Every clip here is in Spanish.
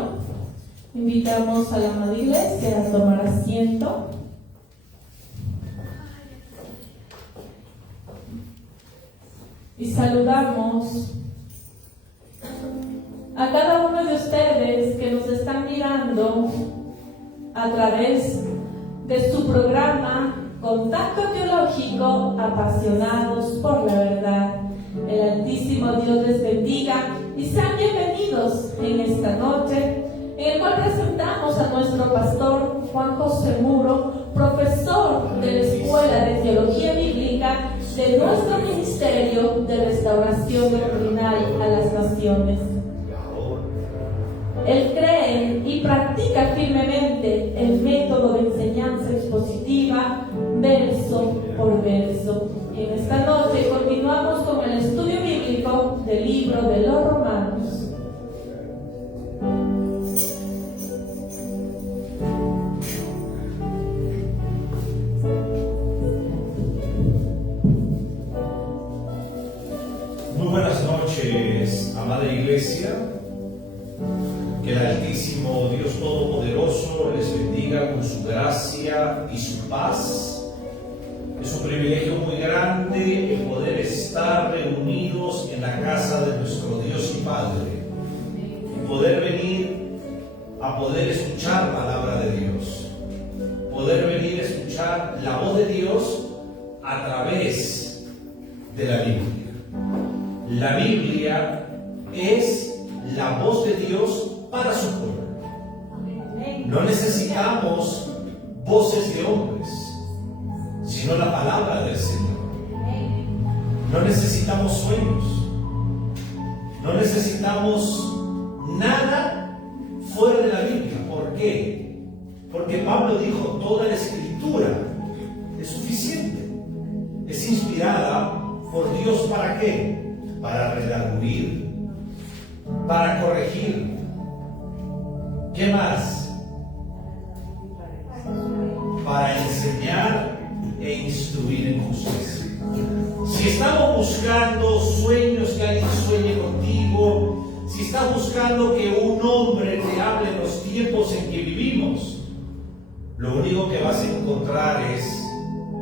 Señor. Invitamos a la amada iglesia a tomar asiento. Y saludamos a cada uno de ustedes que nos están mirando a través de su programa Contacto Teológico, apasionados por la verdad. El Altísimo Dios les bendiga y sean bienvenidos en esta noche, en el cual presentamos a nuestro pastor Juan José Muro, profesor de la Escuela de Teología Bíblica de nuestro Ministerio de Restauración Doctrinal a las Naciones. Él cree y practica firmemente el método de enseñanza expositiva, verso por verso. Y en esta noche continuamos con el estudio bíblico del libro de los Romanos. Muy buenas noches, amada iglesia. Que el Altísimo Dios Todopoderoso les bendiga con su gracia y su paz. Es un privilegio muy grande el poder estar reunidos en la casa de nuestro Dios y Padre y poder venir a poder escuchar palabra de Dios, poder venir a escuchar la voz de Dios a través de la Biblia. La Biblia es la voz de Dios para su pueblo. No necesitamos voces de hombres, sino la palabra del Señor. No necesitamos sueños, no necesitamos nada fuera de la Biblia. ¿Por qué? Porque Pablo dijo: toda la escritura es suficiente, es inspirada por Dios. ¿Para qué? Para redarguir, para corregir. ¿Qué más? Para enseñar e instruir en justicia. Si estamos buscando sueños, que alguien sueñe contigo, si estás buscando que un hombre te hable en los tiempos en que vivimos, lo único que vas a encontrar es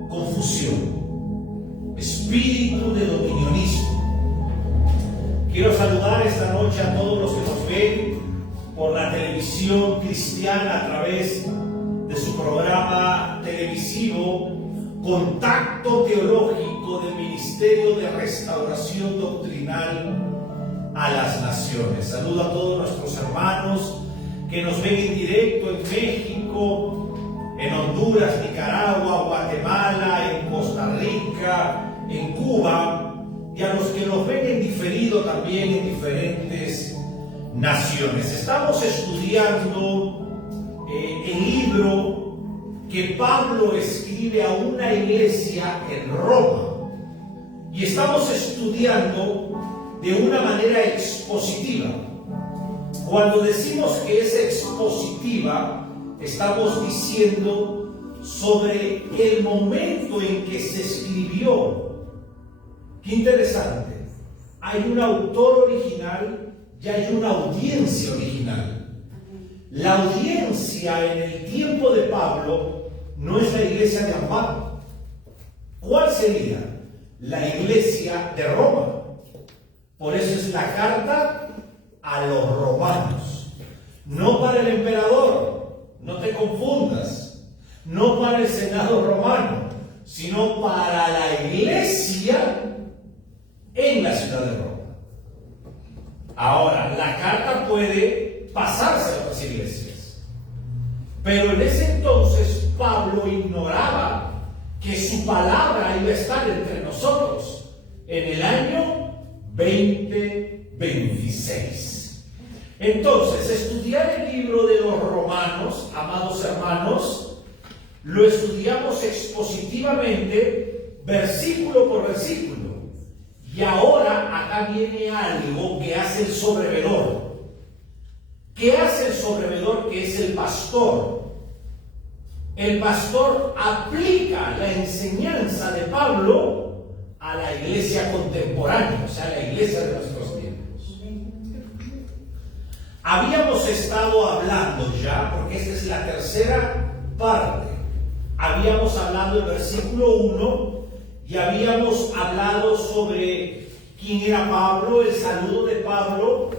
confusión, espíritu de dominionismo. Quiero saludar esta noche a todos los que nos ven por la televisión cristiana a través de su programa televisivo Contacto Teológico del Ministerio de Restauración Doctrinal a las Naciones. Saludo a todos nuestros hermanos que nos ven en directo en México, en Honduras, Nicaragua, Guatemala, en Costa Rica, en Cuba, y a los que nos ven en diferido también en diferentes naciones. Estamos estudiando el libro que Pablo escribe a una iglesia en Roma, y estamos estudiando de una manera expositiva. Cuando decimos que es expositiva, estamos diciendo sobre el momento en que se escribió. Qué interesante. Hay un autor original y hay una audiencia original. La audiencia en el tiempo de Pablo no es la iglesia de Amparo. ¿Cuál sería? La iglesia de Roma. Por eso es la carta a los romanos. No para el emperador, no te confundas. No para el senado romano, sino para la iglesia en la ciudad de Roma. Ahora, la carta puede pasarse a otras iglesias, pero en ese entonces Pablo ignoraba que su palabra iba a estar entre nosotros en el año 2026. Entonces, estudiar el libro de los Romanos, amados hermanos, lo estudiamos expositivamente, versículo por versículo. Y ahora acá viene algo que hace el sobrevedor. ¿Qué hace el sobrevedor, que es el pastor? El pastor aplica la enseñanza de Pablo a la iglesia contemporánea, o sea, a la iglesia de nuestros tiempos. Habíamos estado hablando ya, porque esta es la tercera parte. Habíamos hablado del versículo 1 y habíamos hablado sobre quién era Pablo, el saludo de Pablo,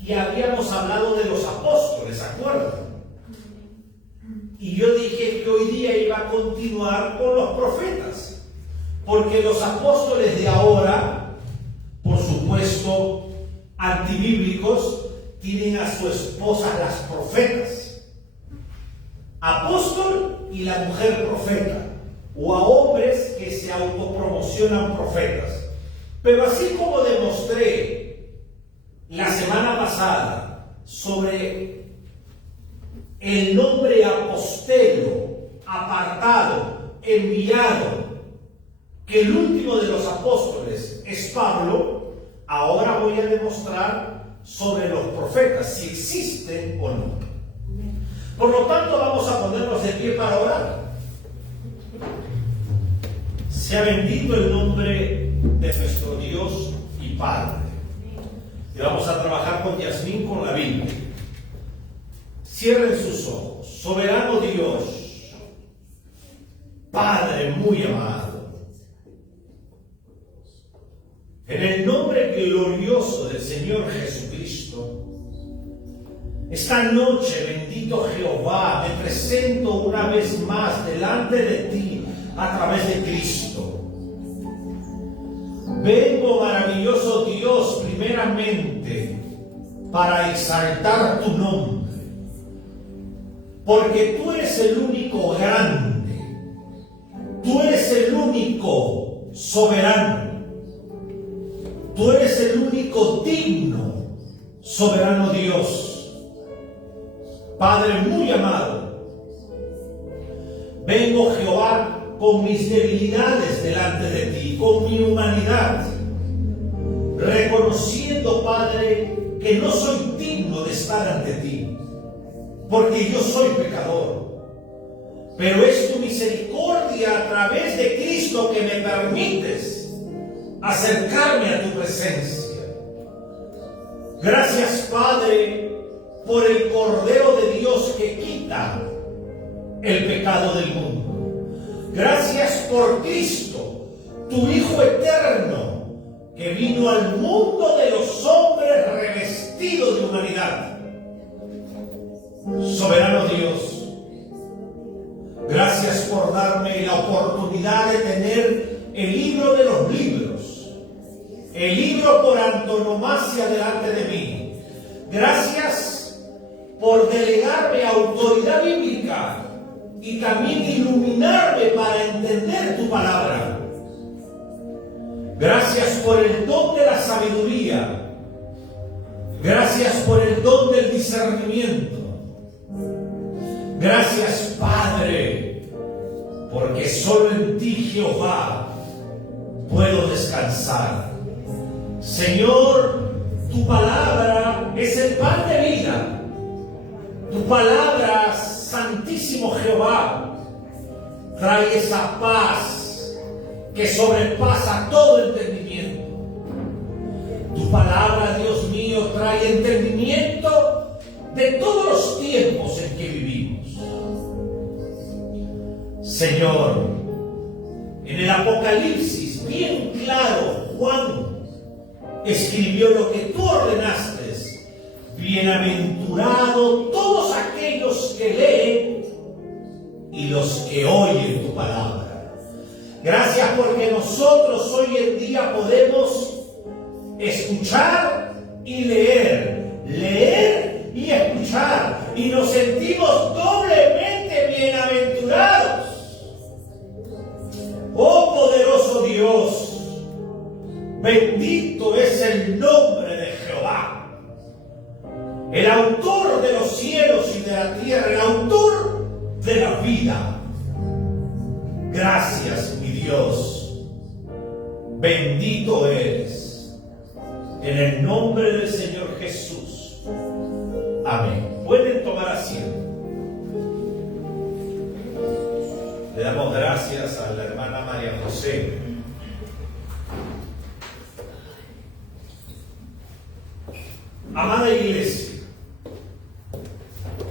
y habíamos hablado de los apóstoles, ¿se acuerdan? Y yo dije que hoy día iba a continuar con los profetas, porque los apóstoles de ahora, por supuesto, antibíblicos, tienen a su esposa las profetas, apóstol y la mujer profeta, o a hombres que se autopromocionan profetas. Pero así como demostré la semana pasada sobre el nombre apostelo, apartado, enviado, que el último de los apóstoles es Pablo, ahora voy a demostrar sobre los profetas, si existen o no. Por lo tanto, vamos a ponernos de pie para orar. Sea bendito el nombre de nuestro Dios y Padre. Y vamos a trabajar con Yasmín con la Biblia. Cierren sus ojos. Soberano Dios, Padre muy amado, en el nombre glorioso del Señor Jesucristo, esta noche, bendito Jehová, me presento una vez más delante de ti a través de Cristo. Vengo, maravilloso Dios, primeramente para exaltar tu nombre, porque tú eres el único grande, tú eres el único soberano, tú eres el único digno, soberano Dios. Padre muy amado, vengo, Jehová, con mis debilidades delante de ti, con mi humanidad, reconociendo, Padre, que no soy digno de estar ante ti, porque yo soy pecador. Pero es tu misericordia a través de Cristo que me permites acercarme a tu presencia. Gracias, Padre, por el Cordero de Dios que quita el pecado del mundo. Gracias por Cristo, tu Hijo eterno, que vino al mundo de los hombres revestido de humanidad. Soberano Dios, gracias por darme la oportunidad de tener el libro de los libros, el libro por antonomasia delante de mí. Gracias por delegarme autoridad bíblica y también iluminarme para entender tu palabra. Gracias por el don de la sabiduría. Gracias por el don del discernimiento. Gracias, Padre, porque solo en ti, Jehová, puedo descansar. Señor, tu palabra es el pan de vida. Tu palabra, Santísimo Jehová, trae esa paz que sobrepasa todo entendimiento. Tu palabra, Dios mío, trae entendimiento de todos los tiempos en que vivimos. Señor, en el Apocalipsis, bien claro, Juan escribió lo que tú ordenaste. Bienaventurado todos aquellos que leen y los que oyen tu palabra. Gracias porque nosotros hoy en día podemos escuchar y leer, leer y escuchar, y nos sentimos doblemente bienaventurados. Oh poderoso Dios, bendito es el nombre de Jehová, el autor de los cielos y de la tierra, el autor de la vida. Gracias, mi Dios. Bendito eres. En el nombre del Señor Jesús. Amén. Pueden tomar asiento. Le damos gracias a la hermana María José. Amada iglesia,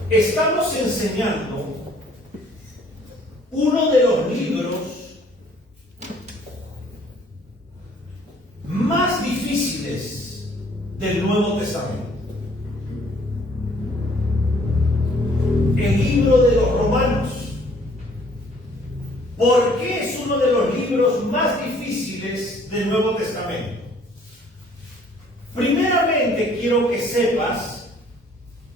estamos enseñando uno de los libros más difíciles del Nuevo Testamento. El libro de los Romanos. ¿Por qué es uno de los libros más difíciles del Nuevo Testamento? Primeramente quiero que sepas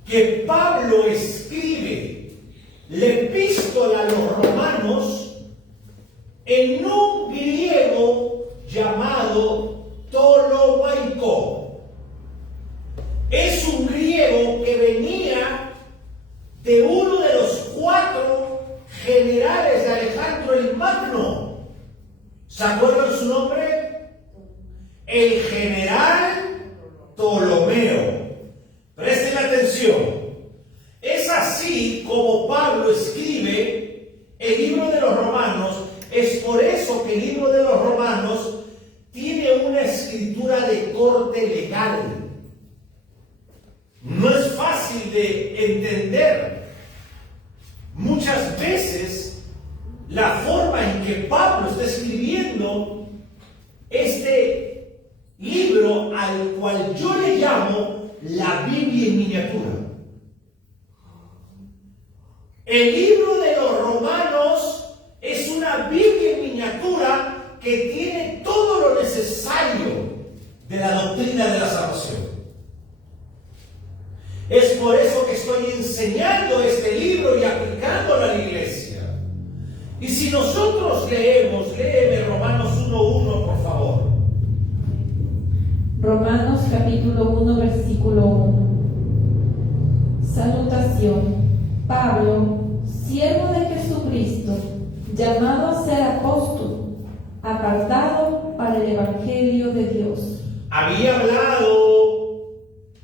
que Pablo escribe la epístola a los romanos en un griego llamado Ptolomaico. Es un griego que venía de uno de los 4 generales de Alejandro el Magno. ¿Se acuerdan su nombre? El general Ptolomeo. Presten atención. Es así como Pablo escribe el libro de los Romanos. Es por eso que el libro de los Romanos tiene una escritura de corte legal. No es fácil de entender. Muchas veces la forma en que Pablo está escribiendo este libro, al cual yo le llamo la Biblia en miniatura. El libro de los Romanos es una Biblia en miniatura que tiene todo lo necesario de la doctrina de la salvación. Es por eso que estoy enseñando este libro y aplicándolo a la iglesia. Y si nosotros leemos, léeme Romanos 1:1, por favor. Romanos capítulo 1, versículo 1. Salutación. Pablo, siervo de Jesucristo, llamado a ser apóstol, apartado para el Evangelio de Dios. Había hablado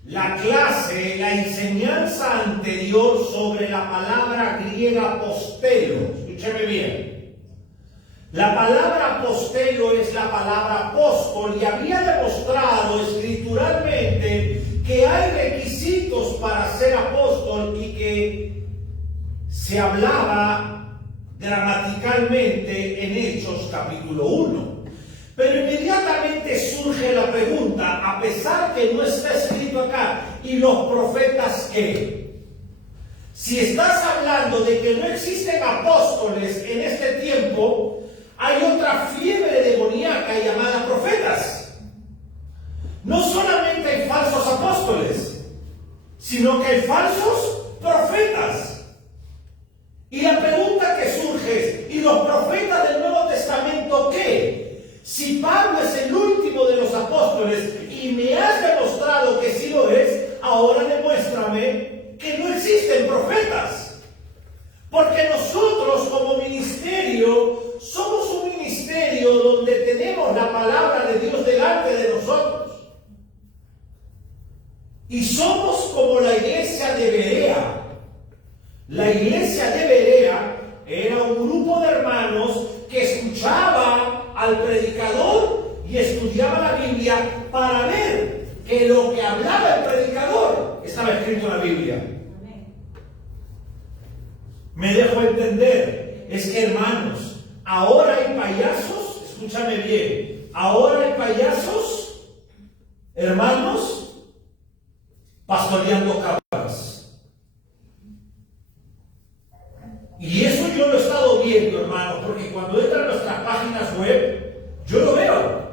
la clase, la enseñanza anterior sobre la palabra griega apostelo. Escúcheme bien. La palabra apostelo es la palabra apóstol y había demostrado escrituralmente que hay requisitos para ser apóstol y que se hablaba gramaticalmente en Hechos capítulo 1. Pero inmediatamente surge la pregunta, a pesar que no está escrito acá, ¿y los profetas qué? Si estás hablando de que no existen apóstoles en este tiempo, hay otra fiebre demoníaca llamada profetas. No solamente hay falsos apóstoles, sino que hay falsos profetas. Y la pregunta que surge es, ¿y los profetas del Nuevo Testamento qué? Si Pablo es el último de los apóstoles y me has demostrado que sí lo es, ahora demuéstrame que no existen profetas. Porque nosotros como ministerio somos un ministerio donde tenemos la palabra de Dios delante de nosotros. Y somos como la iglesia de Berea. La iglesia de Berea era un grupo de hermanos que escuchaba al predicador y estudiaba la Biblia para ver que lo que hablaba el predicador estaba escrito en la Biblia. Me dejo entender. Es que, hermanos, ahora hay payasos, escúchame bien, ahora hay payasos, hermanos, pastoreando cabras. Y eso yo lo he estado viendo, hermanos, porque cuando entran a nuestras páginas web, yo lo veo.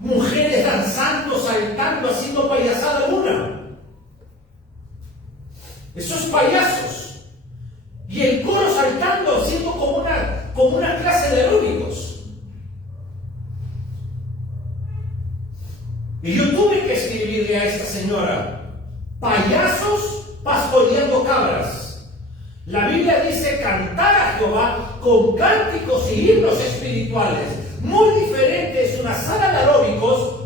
Mujeres danzando, saltando, haciendo payasada alguna. Esos payasos. Y el coro saltando, haciendo como una clase de aeróbicos. Y yo tuve que escribirle a esta señora, payasos pastoreando cabras. La Biblia dice cantar a Jehová con cánticos y himnos espirituales. Muy diferente es una sala de aeróbicos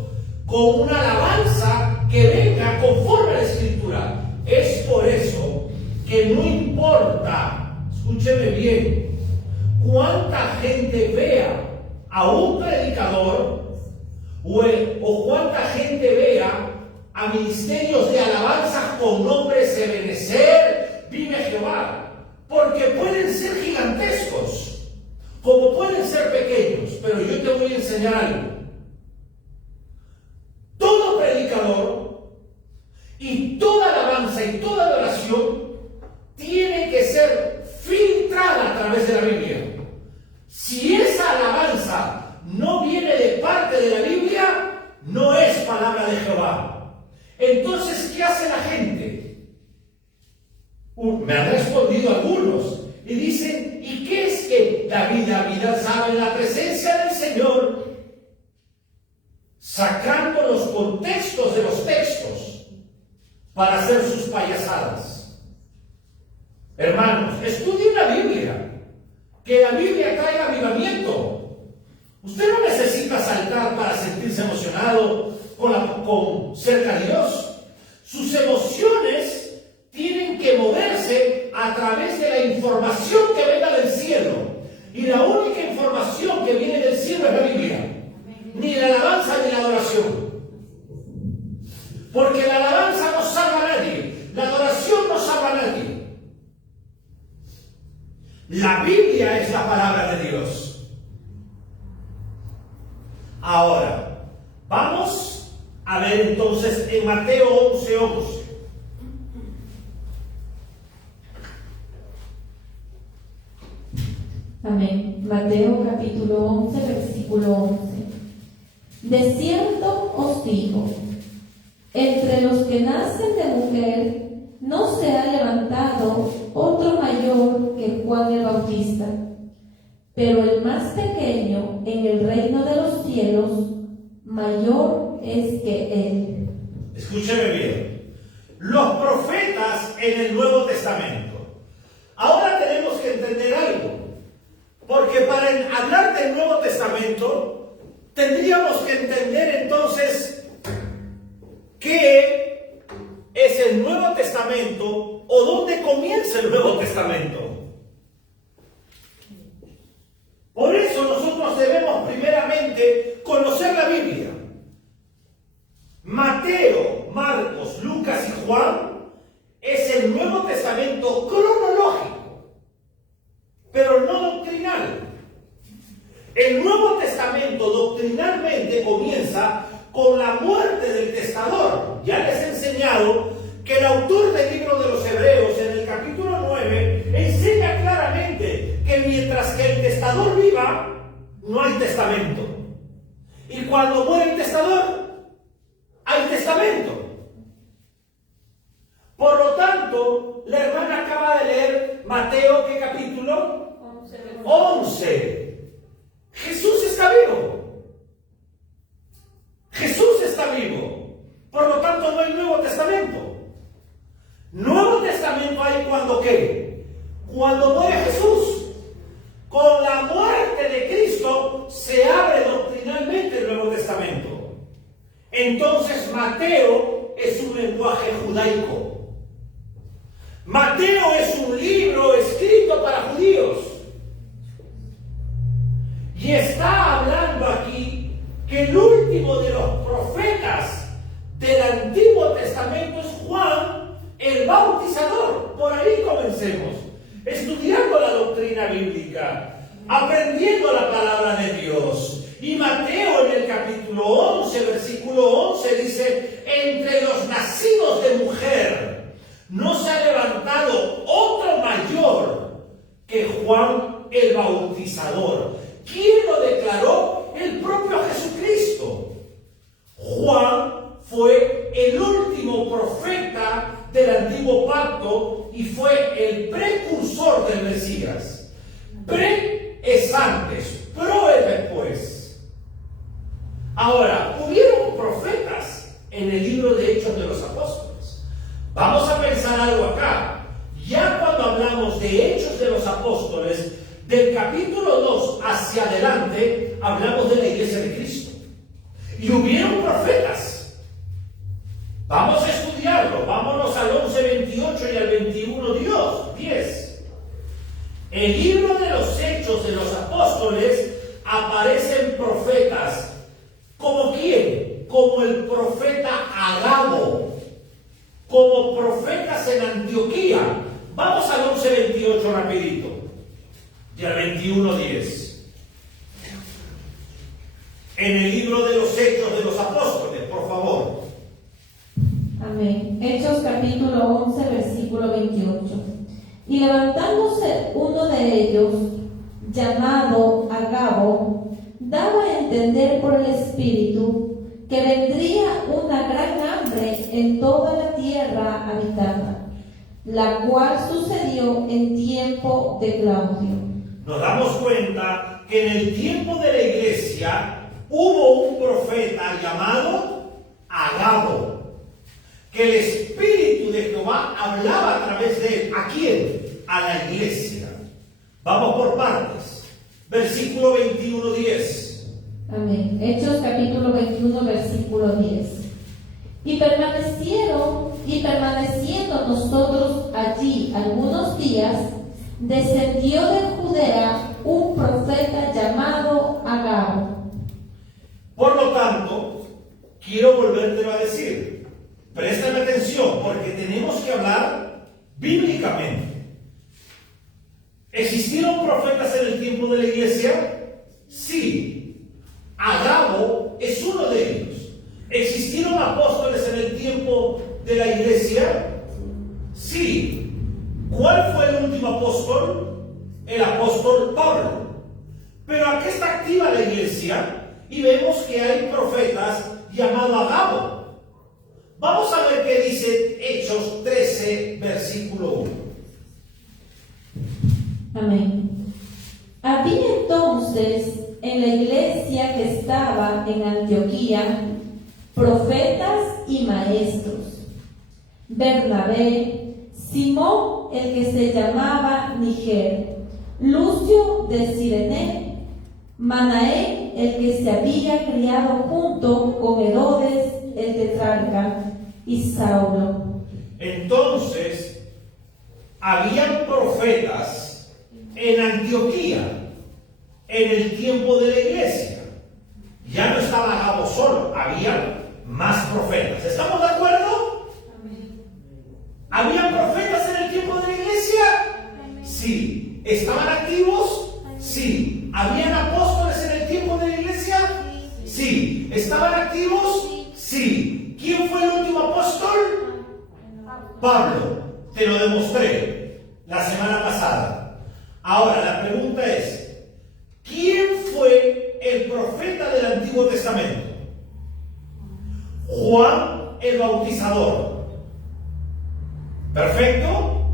con una alabanza que venga conforme a la Escritura. Es por eso que no importa, escúcheme bien, cuánta gente vea a un predicador o cuánta gente vea a ministerios de alabanza con nombres Ebenezer, vive Jehová, porque pueden ser gigantescos, como pueden ser pequeños, pero yo te voy a enseñar algo. Todo predicador y toda alabanza y toda adoración tiene que ser filtrada a través de la Biblia. Si esa alabanza no viene de parte de la Biblia, no es palabra de Jehová. Entonces, ¿qué hace la gente? Me han respondido algunos y dicen, ¿y qué es que David sabe la presencia del Señor? Sacando los contextos de los textos para hacer sus payasadas. Hermanos, estudien la Biblia. Que la Biblia traiga avivamiento. Usted no necesita saltar para sentirse emocionado con cerca de Dios. Sus emociones tienen que moverse a través de la información que venga del cielo. Y la única información que viene del cielo es la Biblia. Ni la alabanza ni la adoración. Porque la alabanza no salva a nadie. La adoración no salva a nadie. La Biblia es la palabra de Dios. Ahora, vamos a ver entonces en Mateo 11:11. Amén. Mateo capítulo 11, versículo 11. De cierto os digo, entre los que nacen de mujer no se ha levantado otro mayor que Juan el Bautista, pero el más pequeño en el reino de los cielos mayor es que él. Escúcheme bien. Los profetas en el Nuevo Testamento. Ahora tenemos que entender algo, porque para hablar del Nuevo Testamento tendríamos que entender entonces qué es el Nuevo Testamento o dónde comienza el Nuevo Testamento. Por eso nosotros debemos primeramente conocer la Biblia. Mateo, Marcos, Lucas y Juan es el Nuevo Testamento cronológico, pero no doctrinal. El Nuevo Testamento doctrinalmente comienza con la muerte del testador. Ya les he enseñado que el autor del libro de los Hebreos, en el capítulo 9, enseña claramente que mientras que el testador viva, no hay testamento. Y cuando muere el testador, hay testamento. Por lo tanto, la hermana acaba de leer Mateo, ¿qué capítulo? 11. Jesús está vivo. Jesús está vivo. Por lo tanto, no hay Nuevo Testamento. Nuevo Testamento hay cuando ¿qué? Cuando muere Jesús. Con la muerte de Cristo se abre doctrinalmente el Nuevo Testamento. Entonces Mateo es un lenguaje judaico. Mateo es un libro escrito para judíos. Y está hablando aquí que el último de los profetas del Antiguo Testamento es Juan el Bautizador. Por ahí comencemos, estudiando la doctrina bíblica, aprendiendo la palabra de Dios. Y Mateo en el capítulo 11, versículo 11 dice, entre los nacidos de mujer no se ha levantado otro mayor que Juan el Bautizador. ¿Quién lo declaró? El propio Jesucristo. Juan fue el último profeta del antiguo pacto y fue el precursor del Mesías. Pre es antes, pro es después. Ahora, hubieron profetas en el libro de Hechos de los Apóstoles. Vamos a pensar algo acá. Ya cuando hablamos de Hechos de los Apóstoles, del capítulo 2 hacia adelante, hablamos de la iglesia de Cristo. Y hubieron profetas. Vamos a estudiarlo. Vámonos al 11:28 y al 21:10. El libro de los Hechos de los Apóstoles aparecen profetas. ¿Como quién? Como el profeta Agabo como profetas en Antioquía. Vamos al 11:28 rapidito. Y al 21:10. En el libro de los Hechos de los Apóstoles, por favor. Amén. Hechos capítulo 11, versículo 28. Y levantándose uno de ellos, llamado Agabo, daba a entender por el Espíritu que vendría una gran hambre en toda la tierra habitada, la cual sucedió en tiempo de Claudio. Nos damos cuenta que en el tiempo de la iglesia hubo un profeta llamado Agabo, que el Espíritu de Jehová hablaba a través de él. ¿A quién? A la iglesia. Vamos por partes. Versículo 21:10. Amén. Hechos capítulo 21, versículo 10. Y permaneciendo nosotros allí algunos días, descendió de Judea un profeta llamado Agabo. Por lo tanto, quiero volvértelo a decir. Préstame atención, porque tenemos que hablar bíblicamente. ¿Existieron profetas en el tiempo de la iglesia? Sí. Agabo es uno de ellos. ¿Existieron apóstoles en el tiempo de la iglesia? Sí. ¿Cuál fue el último apóstol? El apóstol Pablo. Pero aquí está activa la iglesia y vemos que hay profetas llamados Agabo. Vamos a ver qué dice Hechos 13, versículo 1. Amén. Había entonces en la iglesia que estaba en Antioquía profetas y maestros: Bernabé, Simón el que se llamaba Niger, Lucio de Cirene, Manaén el que se había criado junto con Herodes el tetrarca, y Saulo. Entonces, habían profetas en Antioquía en el tiempo de la iglesia. Ya no estaba Agabo solo, había más profetas. ¿Estamos de acuerdo? ¿Habían profetas en el tiempo de la iglesia? Sí. ¿Estaban activos? Sí. ¿Habían apóstoles en el tiempo de la iglesia? Sí. ¿Estaban activos? Sí. ¿Quién fue el último apóstol? Pablo. Te lo demostré la semana pasada. Ahora, la pregunta es, ¿quién fue el profeta del Antiguo Testamento? Juan el Bautizador. ¿Perfecto?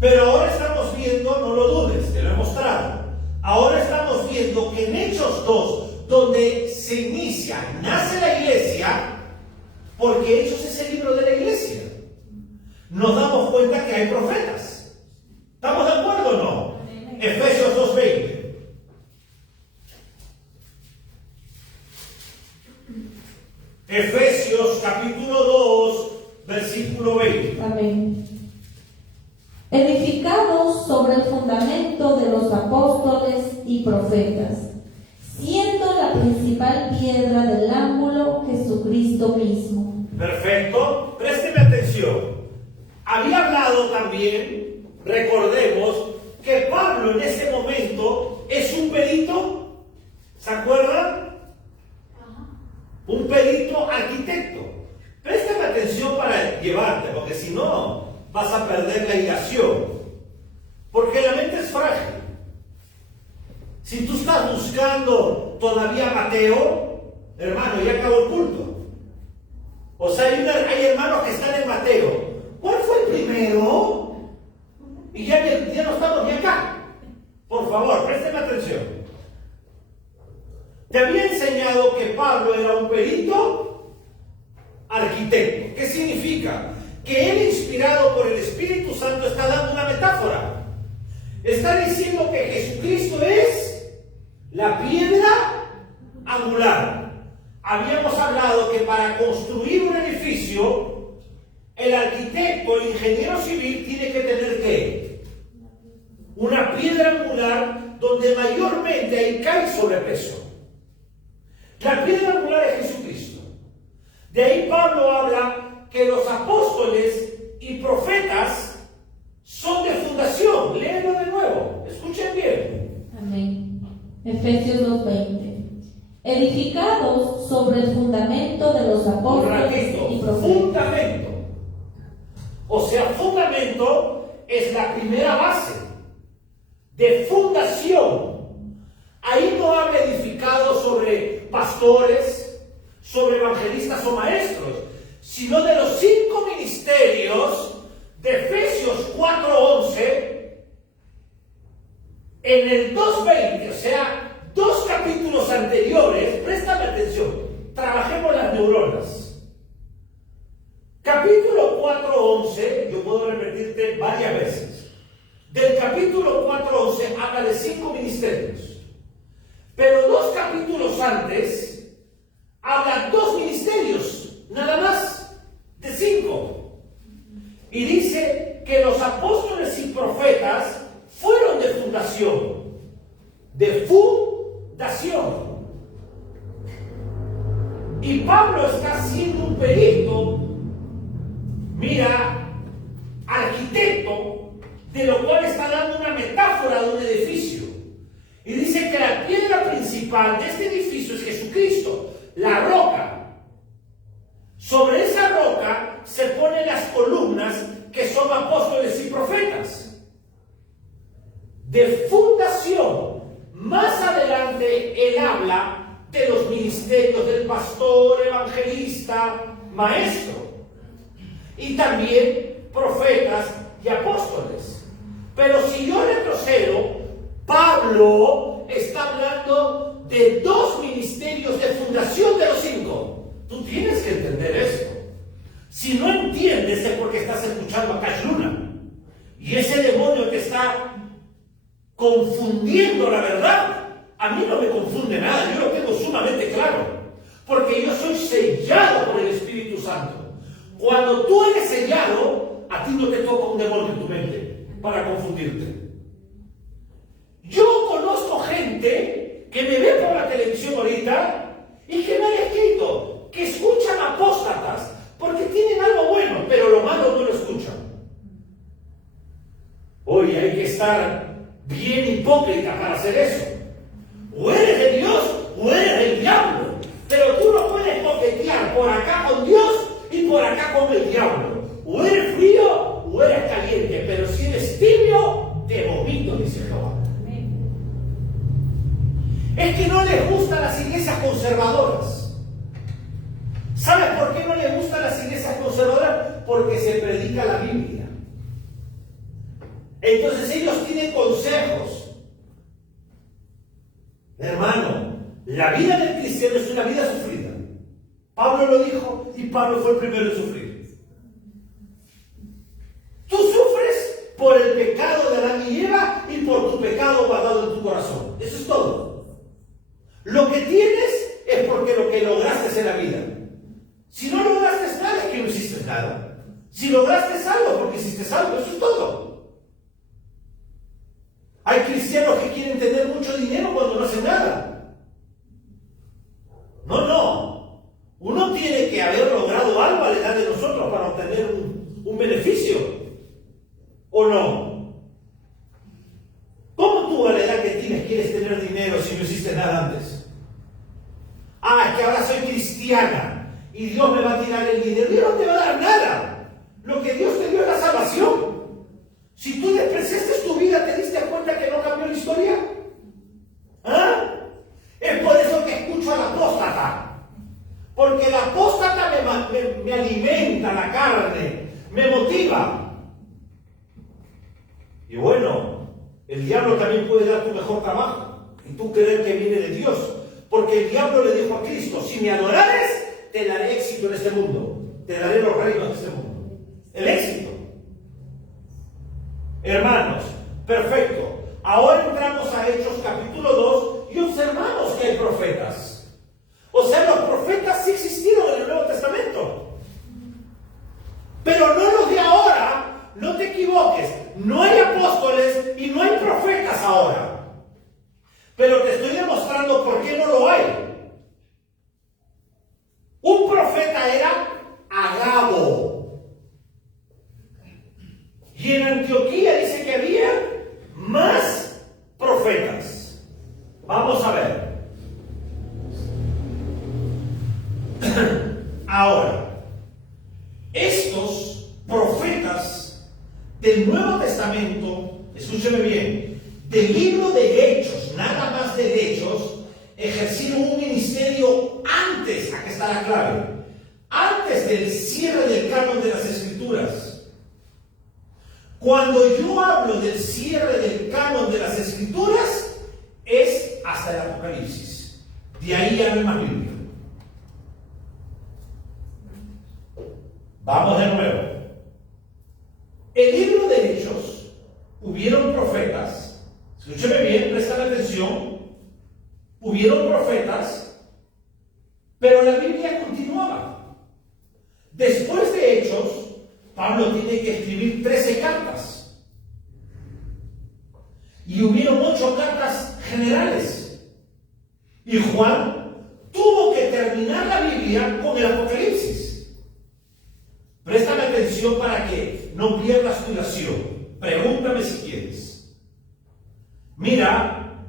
Pero ahora estamos viendo, no lo dudes, te lo he mostrado. Ahora estamos viendo que en Hechos 2, donde se inicia, nace la iglesia, porque Hechos es el libro de la iglesia, nos damos cuenta que hay profetas. ¿Estamos de acuerdo o no? Efesios 2:20. Efesios capítulo 2, versículo 20. Amén. Edificados sobre el fundamento de los apóstoles y profetas, siendo la principal piedra del ángulo Jesucristo mismo. Perfecto. Présteme atención. Había hablado también, recordemos, que Pablo en ese momento es un perito. ¿Se acuerdan? Un perito arquitecto. Préstame atención para llevarte, porque si no vas a perder la hilación. Porque la mente es frágil. Si tú estás buscando todavía a Mateo, hermano, ya acabó el culto. O sea, hay hermanos que están en Mateo. ¿Cuál fue el primero? Y ya no estamos ni acá. Por favor, présteme atención. Te había enseñado que Pablo era un perito arquitecto. ¿Qué significa? Que él, inspirado por el Espíritu Santo, está dando una metáfora. Está diciendo que Jesucristo es la piedra angular. Habíamos hablado que para construir un edificio, el arquitecto, el ingeniero civil, tiene que tener ¿qué? Una piedra angular donde mayormente hay sobrepeso. La piedra angular es Jesucristo. De ahí Pablo habla que los apóstoles y profetas son de fundación. Léelo de nuevo, escuchen bien. Amén. Efesios 2:20. Edificados sobre el fundamento de los apóstoles y profetas. Fundamento. O sea, fundamento es la primera base de fundación. Ahí no habla edificado sobre pastores, sobre evangelistas o maestros, sino de los 5 ministerios de Efesios 4:11 en el 2:20, o sea, 2 capítulos anteriores. Préstame atención, trabajemos las neuronas. Capítulo 4:11, yo puedo repetirte varias veces. Del capítulo 4:11 habla de 5 ministerios. Pero 2 capítulos antes habla 2 ministerios, nada más, de 5. Y dice que los apóstoles y profetas fueron de fundación. De fundación. Y Pablo está haciendo un perito, mira, arquitecto, de lo cual está dando una metáfora de un edificio. Y dice que la piedra principal de este edificio es Jesucristo, la roca. Sobre esa roca se ponen las columnas que son apóstoles y profetas. De fundación. Más adelante él habla de los ministerios del pastor, evangelista, maestro. Y también profetas y apóstoles. Pero si yo retrocedo, Pablo está hablando de 2 ministerios de fundación de los 5. Tú tienes que entender esto. Si no entiendes es porque estás escuchando a Cash Luna. Y ese demonio te está confundiendo la verdad. A mí no me confunde nada, yo lo tengo sumamente claro. Porque yo soy sellado por el Espíritu Santo. Cuando tú eres sellado, a ti no te toca un demonio en tu mente para confundirte. Yo conozco gente que me ve por la televisión ahorita y que me ha escrito que escuchan apóstatas porque tienen algo bueno, pero lo malo no lo escuchan. Oye, hay que estar bien hipócrita para hacer eso. O eres de Dios o eres del diablo. Pero tú no puedes coquetear por acá con Dios y por acá con el diablo. O eres frío o eres caliente. Pero si eres tibio, te vomito, dice Jehová. Es que no les gustan las iglesias conservadoras. ¿Sabes por qué no les gustan las iglesias conservadoras? Porque se predica la Biblia. Entonces ellos tienen consejos. Hermano, la vida del cristiano es una vida sufrida. Pablo lo dijo y Pablo fue el primero en sufrir. Tú sufres por el pecado de Adán y Eva y por tu pecado guardado en tu corazón. Eso es todo. Lo que tienes es porque lo que lograste en la vida. Si no lograste nada, es que no hiciste nada. Si lograste algo, porque hiciste algo. Eso es todo. Hay cristianos que quieren tener mucho dinero cuando no hacen nada. No. Uno tiene que haber logrado algo a la edad de nosotros para obtener un beneficio. ¿O no? ¿Cómo tú a la edad que tienes quieres tener dinero si no hiciste nada antes? Es que ahora soy cristiana y Dios me va a tirar el dinero. Dios no te va a dar nada. Lo que Dios te dio es la salvación. Si tú despreciaste tu vida, ¿te diste cuenta que no cambió la historia? Es por eso que escucho al apóstata. Porque el apóstata me alimenta la carne, me motiva. Y bueno, el diablo también puede dar tu mejor trabajo y tú creer que viene de Dios. Porque el diablo le dijo a Cristo: si me adorares, te daré éxito en este mundo. Te daré los reinos de este mundo. El éxito. Hermanos, perfecto. Ahora entramos a Hechos capítulo 2 y observamos que hay profetas. O sea, los profetas sí existieron en el Nuevo Testamento. Pero no los de ahora, no te equivoques. No hay apóstoles y no hay profetas ahora. Pero te estoy demostrando por qué no lo hay. Un profeta era Y en Antioquía dice que había más profetas. Vamos a ver. Ahora, estos profetas del Nuevo Testamento, escúcheme bien, del libro de Hechos, nada más de Hechos, ejercieron un ministerio antes, aquí está la clave, antes del cierre del canon de las Escrituras. Cuando yo hablo del cierre del canon de las Escrituras, es hasta el Apocalipsis. De ahí ya no hay más Biblia. Vamos de nuevo. El libro de Hechos, hubieron profetas, escúcheme bien, presten atención, hubieron profetas, pero la Biblia continuaba. Después de Hechos, Pablo tiene que escribir 13 cartas. Y hubieron 8 cartas generales. Y Juan tuvo que terminar la Biblia con el Apocalipsis. Préstame atención para que no pierdas tu ilación. Pregúntame si quieres. Mira,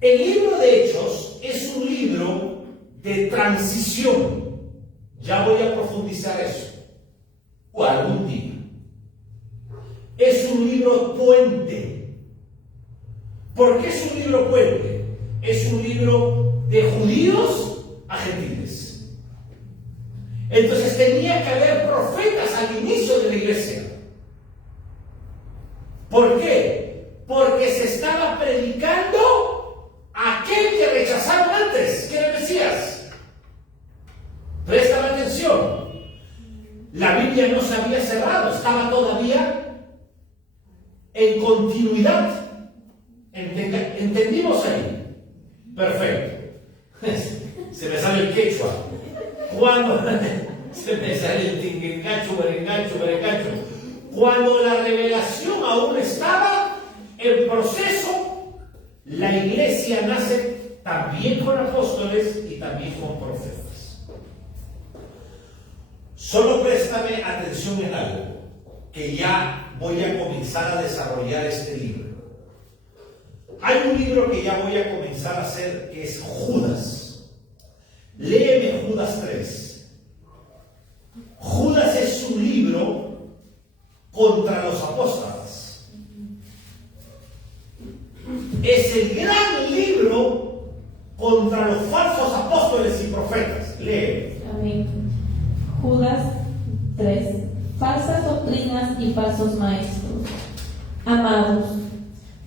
el libro de Hechos es un libro de transición. Ya voy a profundizar eso. O algún día. Es un libro puente. ¿Por qué es un libro puente? Es un libro de judíos a gentiles. Entonces tenía que haber profetas al inicio de la iglesia. ¿Por qué? Porque se estaba predicando a aquel que rechazaron antes, que era el Mesías. Presta atención. La Biblia no se había cerrado, estaba todavía en continuidad. ¿Entendimos ahí? Perfecto. Se me sale el quechua. Cuando se me sale el tinguengacho, berengacho. Cuando la revelación aún estaba en proceso, la iglesia nace también con apóstoles y también con profetas. Solo préstame atención en algo, que ya voy a comenzar a desarrollar este libro. Hay un libro que ya voy a comenzar a hacer, que es Judas. Léeme Judas 3. Judas es un libro contra los apóstoles. Es el gran libro contra los falsos apóstoles y profetas. Lee. Amén. Judas 3. Falsas doctrinas y falsos maestros. Amados,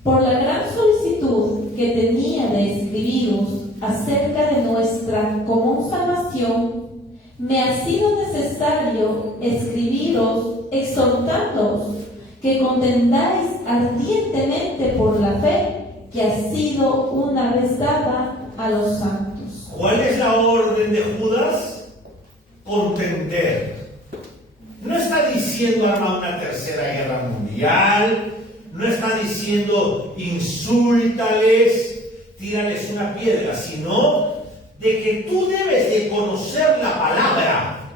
por la gran solicitud que tenía de escribiros acerca de nuestra común salvación, me ha sido necesario escribiros exhortándoos que contendáis ardientemente por la fe que ha sido una vez dada a los santos. ¿Cuál es la orden de Judas? Contender. No está diciendo arma una tercera guerra mundial, no está diciendo insúltales, tírales una piedra, sino de que tú debes de conocer la palabra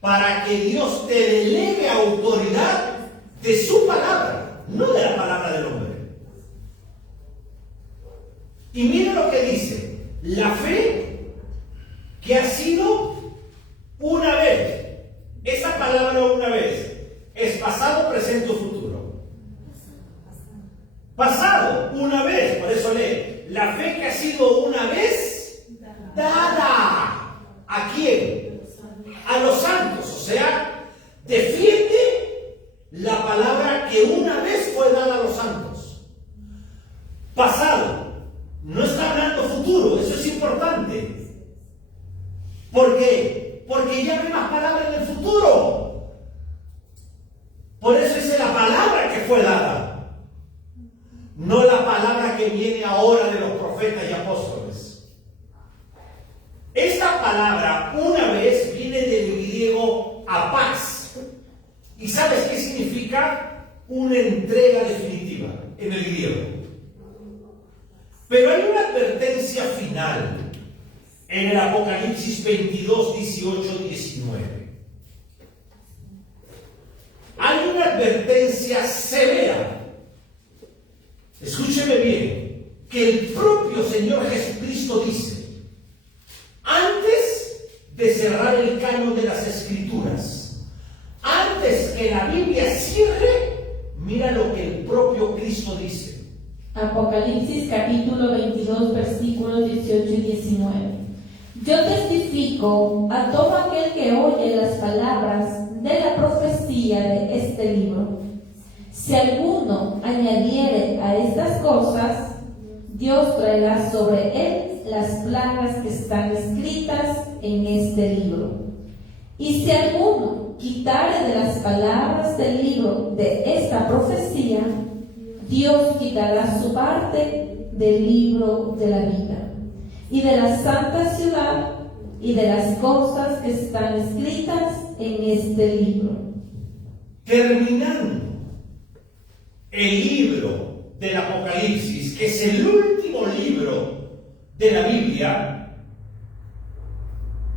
para que Dios te delegue autoridad de su palabra, no de la palabra del hombre. Y mira lo que dice: la fe que ha sido una vez. Esa palabra una vez es pasado, presente o futuro. Pasado, una vez, por eso lee, la fe que ha sido una vez dada. ¿A quién? A los santos. O sea, defiende la palabra que una vez fue dada a los santos. Pasado, no está hablando futuro, eso es importante. ¿Por qué? Porque ya no hay más palabra en el futuro. Por eso es la palabra que fue dada, no la palabra que viene ahora de los profetas y apóstoles. Esta palabra, una vez, viene del griego apax. ¿Y sabes qué significa? Una entrega definitiva en el griego. Pero hay una advertencia final en el Apocalipsis 22, 18, 19. Hay una una advertencia severa. Escúcheme bien, que el propio Señor Jesucristo dice, antes de cerrar el canon de las Escrituras, antes que la Biblia cierre, mira lo que el propio Cristo dice. Apocalipsis capítulo 22 versículos 18 y 19. Yo testifico a todo aquel que oye las palabras de la profecía de este libro. Si alguno añadiere a estas cosas, Dios traerá sobre él las plagas que están escritas en este libro. Y si alguno quitare de las palabras del libro de esta profecía, Dios quitará su parte del libro de la vida y de la santa ciudad y de las cosas que están escritas en este libro. Terminando el libro del Apocalipsis, que es el último libro de la Biblia,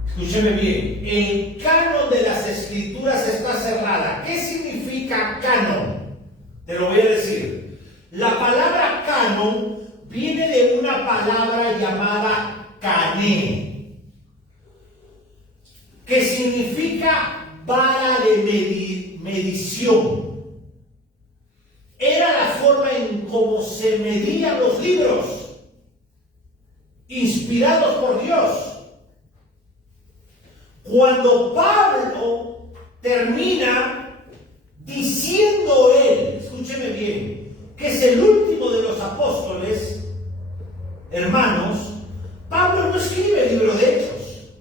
escúcheme bien, el canon de las Escrituras está cerrada. ¿Qué significa canon? Te lo voy a decir. La palabra canon viene de una palabra llamada cané, que significa vara de medición. Era la forma en cómo se medían los libros inspirados por Dios. Cuando Pablo termina diciendo él, escúcheme bien, que es el último de los apóstoles, hermanos, Pablo no escribe el libro de Hechos.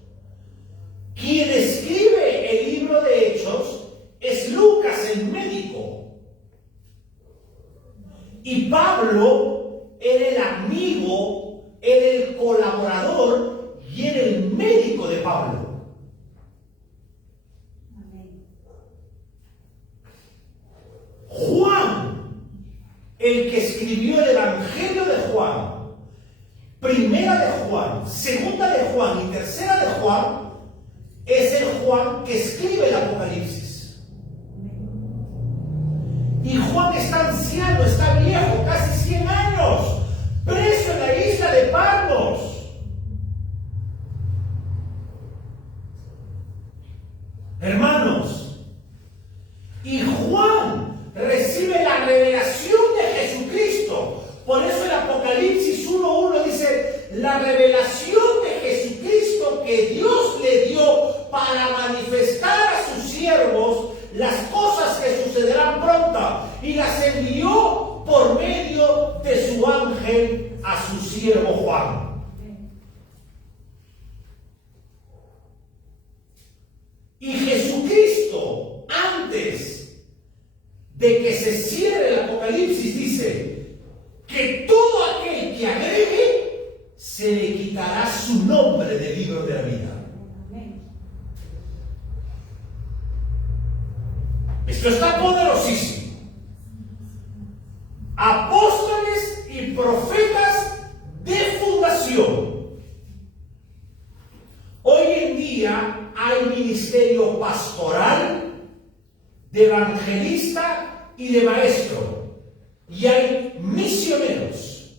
Quien escribe el libro de Hechos es Lucas, el médico. Y Pablo era el amigo, era el colaborador y era el médico de Pablo. Juan, el que escribió el Evangelio de Juan, primera de Juan, segunda de Juan y tercera de Juan, es el Juan que escribe el Apocalipsis. Y Juan está anciano, está viejo, casi 100 años, preso en la isla de Patmos. Hermanos, y Juan recibe la revelación de Jesucristo. Por eso el Apocalipsis 1:1 dice, la revelación de Jesucristo que Dios le dio para manifestar a sus siervos las cosas que sucederán pronto, y las envió por medio de su ángel a su siervo Juan. Y Jesucristo, antes de que se cierre el Apocalipsis, dice que todo aquel que agregue, se le quitará su nombre del libro de la vida. Esto está poderosísimo. Apóstoles y profetas de fundación. Hoy en día hay ministerio pastoral, de evangelista y de maestro. Y hay misioneros.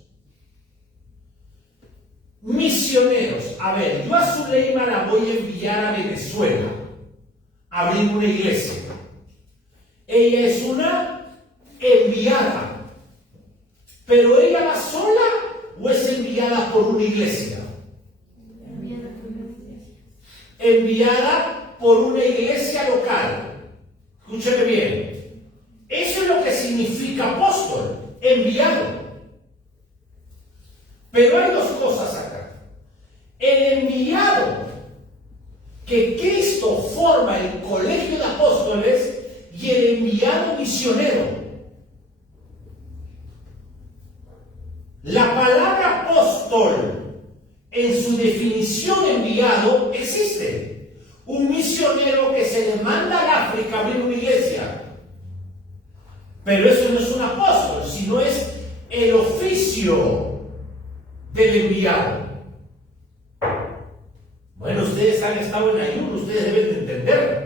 Misioneros. A ver, yo a Zuleima la voy a enviar a Venezuela a abrir una iglesia. Ella es una enviada. ¿Pero ella va sola o es enviada por una iglesia? Enviada por una iglesia local. Escúcheme bien. Eso es lo que significa apóstol, enviado. Pero hay dos cosas acá. El enviado, que Cristo forma el colegio de apóstoles, y el enviado misionero. La palabra apóstol, en su definición enviado, existe. Un misionero que se le manda al África a abrir una iglesia. Pero eso no es un apóstol, sino es el oficio del enviado. Bueno, ustedes han estado en ayuno, ustedes deben de entenderlo.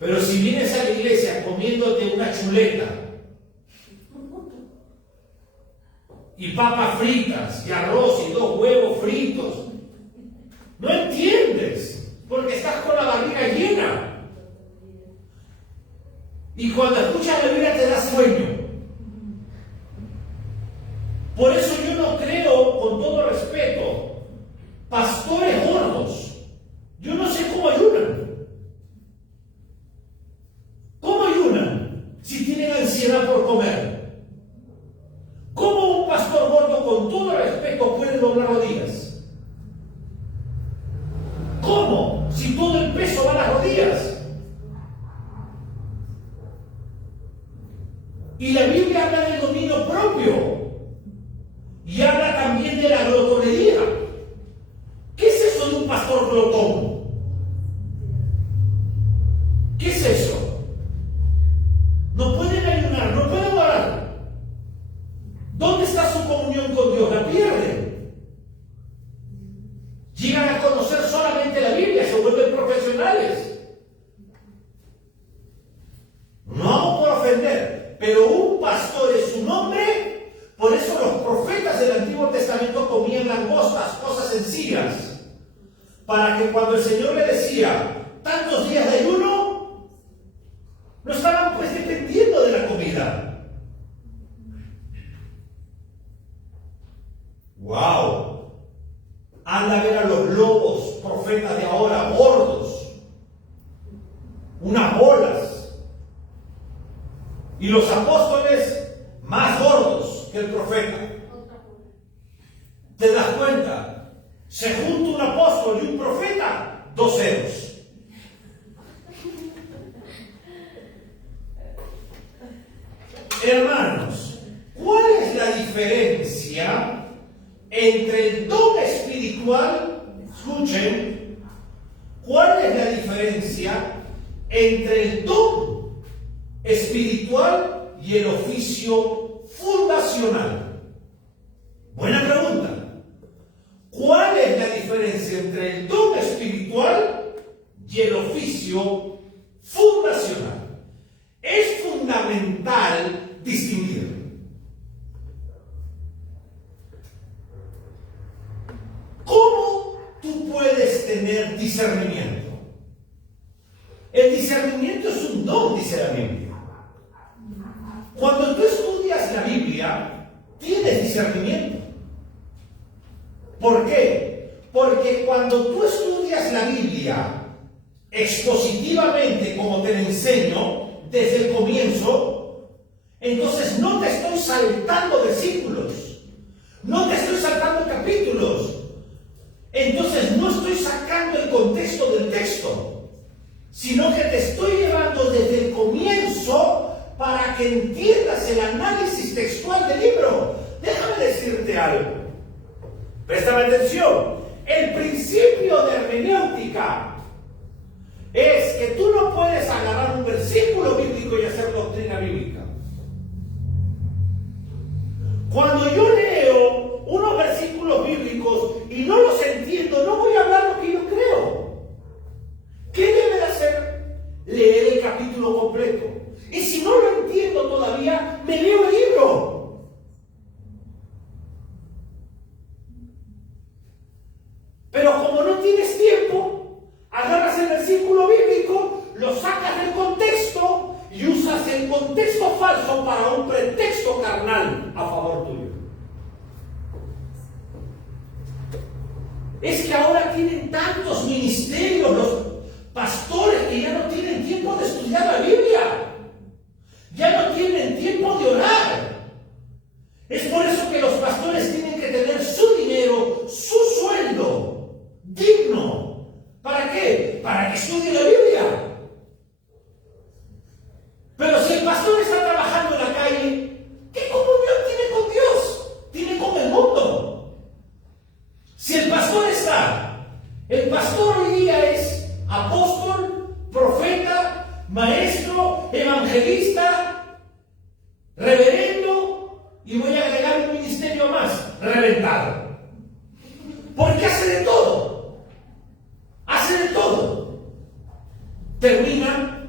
Pero si vienes a la iglesia comiéndote una chuleta y papas fritas y arroz y 2 huevos fritos, no entiendes, porque estás con la barriga llena. Y cuando escuchas la Biblia te da sueño. Por eso yo no creo, con todo respeto, pastores gordos. Yo no sé cómo ayunan. ¿Cómo ayunan si tienen ansiedad por comer? ¿Cómo un pastor gordo, con todo respeto, puede doblar rodillas? ¿Cómo? Si todo el peso va a las rodillas. Y la Biblia habla del dominio propio. Y habla también de la glotonería. ¿Qué es eso de un pastor glotón? ¿Qué es eso? No pueden ayunar, no pueden orar. ¿Dónde está su comunión con Dios? La pierden. Llegan a conocer solamente la Biblia, se vuelven profesionales. No hago por ofender, pero un pastor es un hombre. Por eso los profetas del Antiguo Testamento comían langostas, cosas sencillas, para que cuando el Señor le decía tantos días de ayuno, no estaban pues dependiendo de la comida. ¡Wow! Anda a ver a los lobos, profetas de ahora, gordos, unas bolas, y los apóstoles más gordos que el profeta. ¿Te das cuenta? Se junta un apóstol y un profeta, 2 ceros. Hermanos, ¿cuál es la diferencia entre el don espiritual? Escuchen, ¿cuál es la diferencia entre el don espiritual y el oficio fundacional? Buena pregunta. ¿Cuál es la diferencia entre el don espiritual y el oficio fundacional? Es fundamental distinguir. ¿Cómo tú puedes tener discernimiento? El discernimiento es un don, dice la Biblia. Cuando tú estudias la Biblia, tienes discernimiento. ¿Por qué? Porque cuando tú estudias la Biblia expositivamente, como te lo enseño desde el comienzo, entonces no te estoy saltando versículos, no te estoy saltando capítulos, entonces no estoy sacando el contexto del texto, sino que te estoy llevando desde el comienzo para que entiendas el análisis textual del libro. Déjame decirte algo. Préstame atención. El principio de hermenéutica es que tú no puedes agarrar un versículo bíblico y hacer doctrina bíblica. Cuando yo leo unos versículos bíblicos y no los entiendo, no voy a hablar lo que yo creo. ¿Qué debe de hacer? Leer el capítulo completo. Y si no lo entiendo todavía, me leo el libro. Pero como no tienes tiempo, agarras el versículo bíblico, lo sacas del contexto y usas el contexto falso para un pretexto carnal a favor tuyo. Es que ahora tienen tantos ministerios los pastores que ya no tienen tiempo de estudiar la Biblia. Ya no tienen tiempo de orar. Es por eso que los pastores tienen que tener su dinero, su sueldo digno. ¿Para qué? Para que estudie la Biblia. Pero si el pastor está trabajando en la calle, ¿qué comunión tiene con Dios? Tiene con el mundo. Si el pastor hoy día es apóstol, profeta, maestro, evangelista, reverendo, y voy a agregar un ministerio más, reventado. Porque hace de todo. Hace de todo. Termina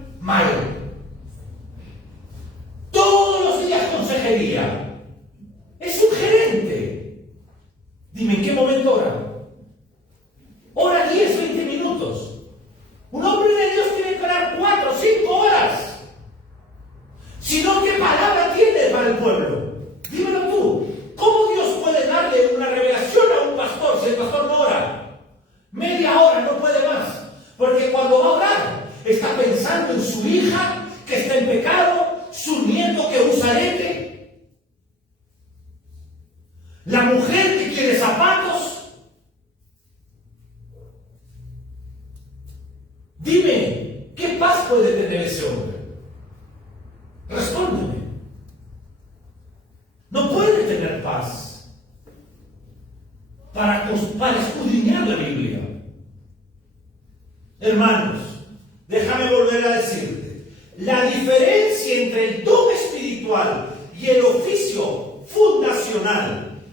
Hermanos, déjame volver a decirte, la diferencia entre el don espiritual y el oficio fundacional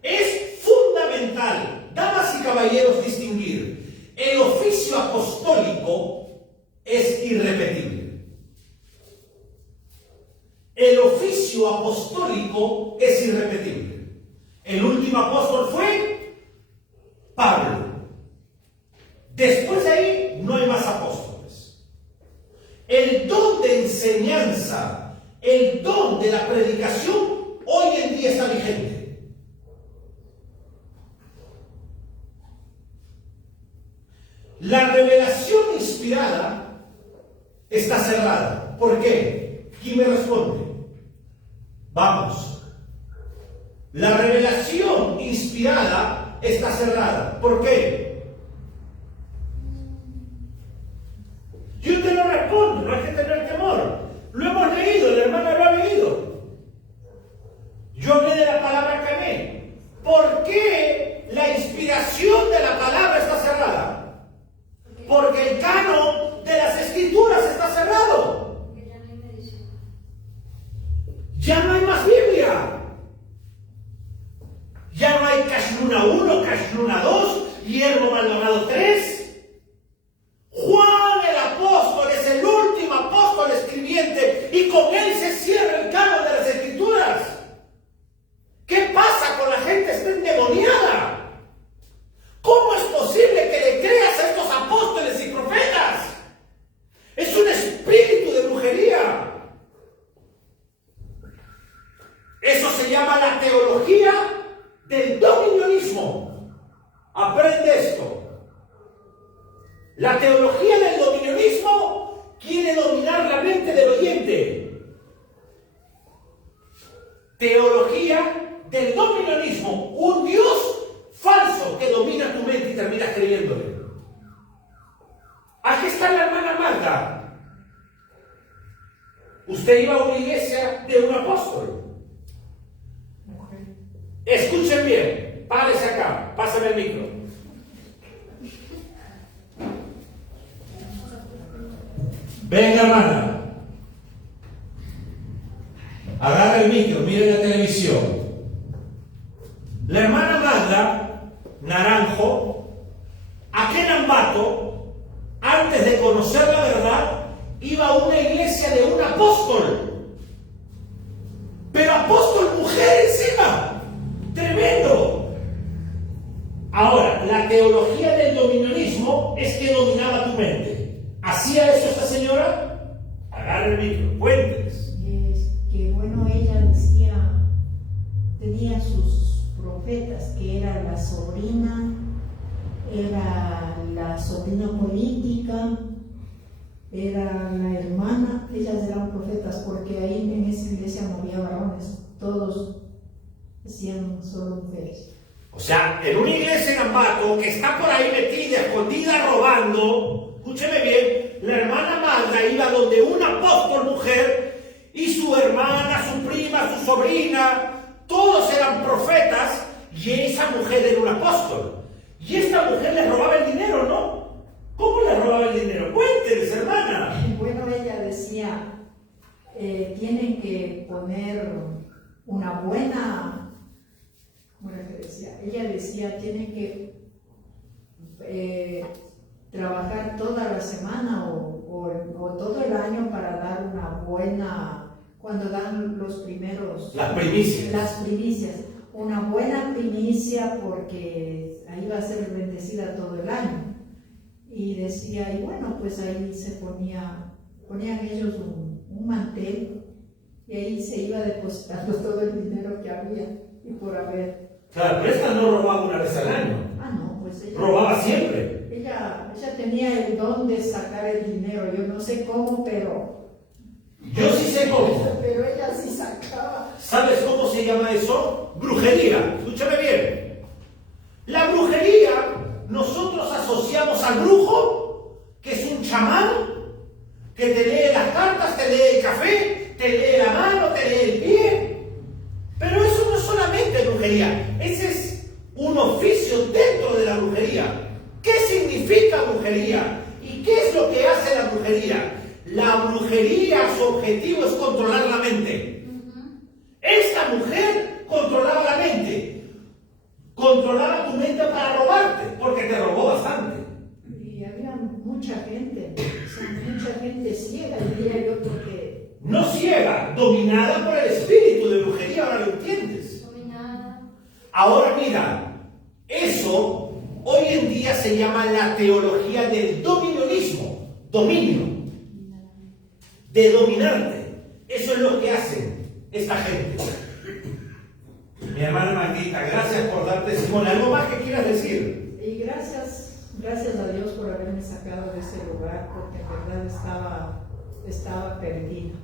es fundamental. Damas y caballeros, distinguir. El oficio apostólico es irrepetible. El oficio apostólico es irrepetible. El último apóstol fue Pablo. Después de ahí no hay más apóstoles. El don de enseñanza, el don de la predicación, hoy en día está vigente. La revelación inspirada está cerrada. ¿Por qué? ¿Quién me responde? Vamos. La revelación inspirada está cerrada. ¿Por qué? Yo te lo respondo, no hay que tener temor. Lo hemos leído, la hermana lo ha leído. Yo hablé de la palabra Cané. ¿Por qué la inspiración de la palabra está cerrada? Porque el canon de las escrituras está cerrado. Ya no hay más Biblia. Ya no hay Cashluna 1, Cashluna 2, Guillermo Maldonado 3. Juan el apóstol es el último apóstol escribiente y con él se cierra el canon de las escrituras. ¿Qué pasa con la gente? Está endemoniada. ¿Cómo es posible que le creas a estos apóstoles y profetas? Es un espíritu de brujería. Eso se llama la teología del dominionismo. Aprende esto. La teología del dominionismo quiere dominar la mente del oyente. Teología del dominionismo, un Dios falso que domina tu mente y terminas creyéndole. Aquí está la hermana Magda. Usted iba a una iglesia de un apóstol. Escuchen bien, párese acá, pásame el micro. Venga, hermana. Agarra el micro, mire la televisión. La hermana Magda Naranjo, aquel Ambato, antes de conocer la verdad, iba a una iglesia de un apóstol. Pero apóstol mujer encima. Tremendo. Ahora, la teología del dominionismo es que dominaba tu mente. ¿Hacía eso esta señora? Agarra el micro, cuénteles. Es que bueno, ella decía, tenía sus profetas, que era la sobrina política, era la hermana. Ellas eran profetas porque ahí en esa iglesia no había varones, todos decían solo mujeres. O sea, en una iglesia en Ambato que está por ahí metida, escondida, robando, escúcheme bien, la hermana Magda iba donde un apóstol mujer y su hermana, su prima, su sobrina, todos eran profetas y esa mujer era un apóstol. Y esta mujer le robaba el dinero, ¿no? ¿Cómo le robaba el dinero? Cuénteles, hermana. Bueno, ella decía, tienen que poner una buena, ¿cómo era que decía? Ella decía, tienen que trabajar toda la semana o todo el año para dar una buena, cuando dan los primeros... Las primicias. Las primicias. Una buena primicia porque ahí va a ser bendecida todo el año. Y decía, y bueno, pues ahí se ponían ellos un mantel y ahí se iba depositando todo el dinero que había y por haber. Claro, pero esta no robaba una vez al año. Ah, no, pues ella... Robaba siempre. Ella tenía el don de sacar el dinero, yo no sé cómo, pero... Yo sí sé cómo. Pero ella sí sacaba. ¿Sabes cómo se llama eso? Brujería. Escúchame bien. La brujería, nosotros asociamos al brujo, que es un chamán, que te lee las cartas, te lee el café, te lee la mano, te lee el pie. Pero eso no es solamente brujería. Ese es un oficio dentro de la brujería. ¿Qué significa brujería? ¿Y día su objetivo es controlar la mente. Esta mujer controlaba la mente. Controlaba tu mente para robarte, porque te robó bastante. Y había mucha gente, o sea, mucha gente ciega, diría yo, porque... No ciega, dominada por el espíritu de brujería, ahora lo entiendes. Dominada. Ahora mira, eso hoy en día se llama la teología del dominionismo, dominio, de dominarte. Eso es lo que hacen esta gente. Mi hermana Magdita, gracias por dar testimonio. ¿Algo más que quieras decir? Y gracias a Dios por haberme sacado de ese lugar, porque en verdad estaba perdida.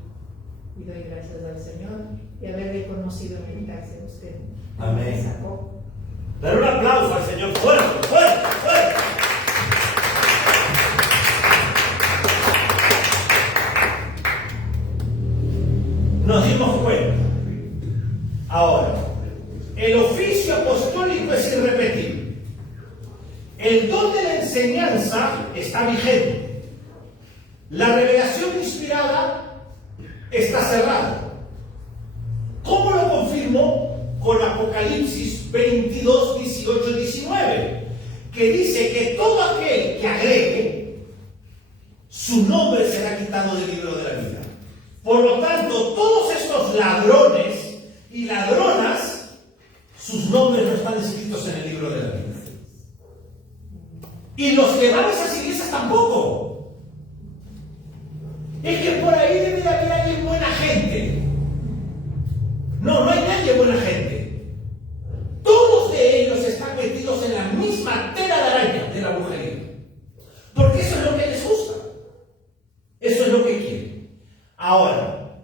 Y doy gracias al Señor y haberle conocido en el taxi. Usted Amén. me sacó. Dar un aplauso al Señor fuerte, fuerte, fuerte. Nos dimos cuenta. Ahora, el oficio apostólico es irrepetible. El don de la enseñanza está vigente. La revelación inspirada está cerrada. ¿Cómo lo confirmo? Con Apocalipsis 22, 18, 19, que dice que todo aquel que agregue, su nombre será quitado del libro de la vida. Por lo tanto, todos estos ladrones y ladronas, sus nombres no están escritos en el libro de la vida. Y los que van a esas iglesias tampoco. Es que por ahí debe de haber alguien buena gente. No hay nadie buena gente. Todos de ellos están metidos en la misma tela de araña de la brujería. Porque eso es lo que les gusta. Eso es lo que quieren. Ahora,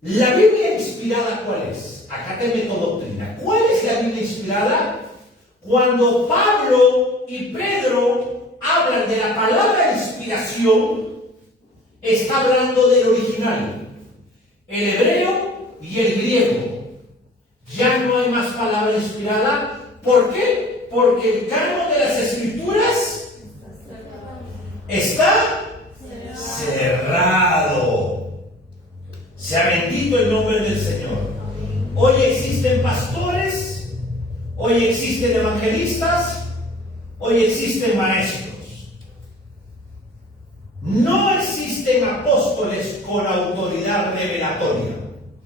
¿la Biblia inspirada cuál es? Acá te meto doctrina. ¿Cuál es la Biblia inspirada? Cuando Pablo y Pedro hablan de la palabra inspiración, está hablando del original, el hebreo y el griego. Ya no hay más palabra inspirada. ¿Por qué? Porque el canon de las escrituras está cerrado. Sea bendito el nombre del Señor. Hoy existen pastores, hoy existen evangelistas, hoy existen maestros. No existen apóstoles con autoridad revelatoria.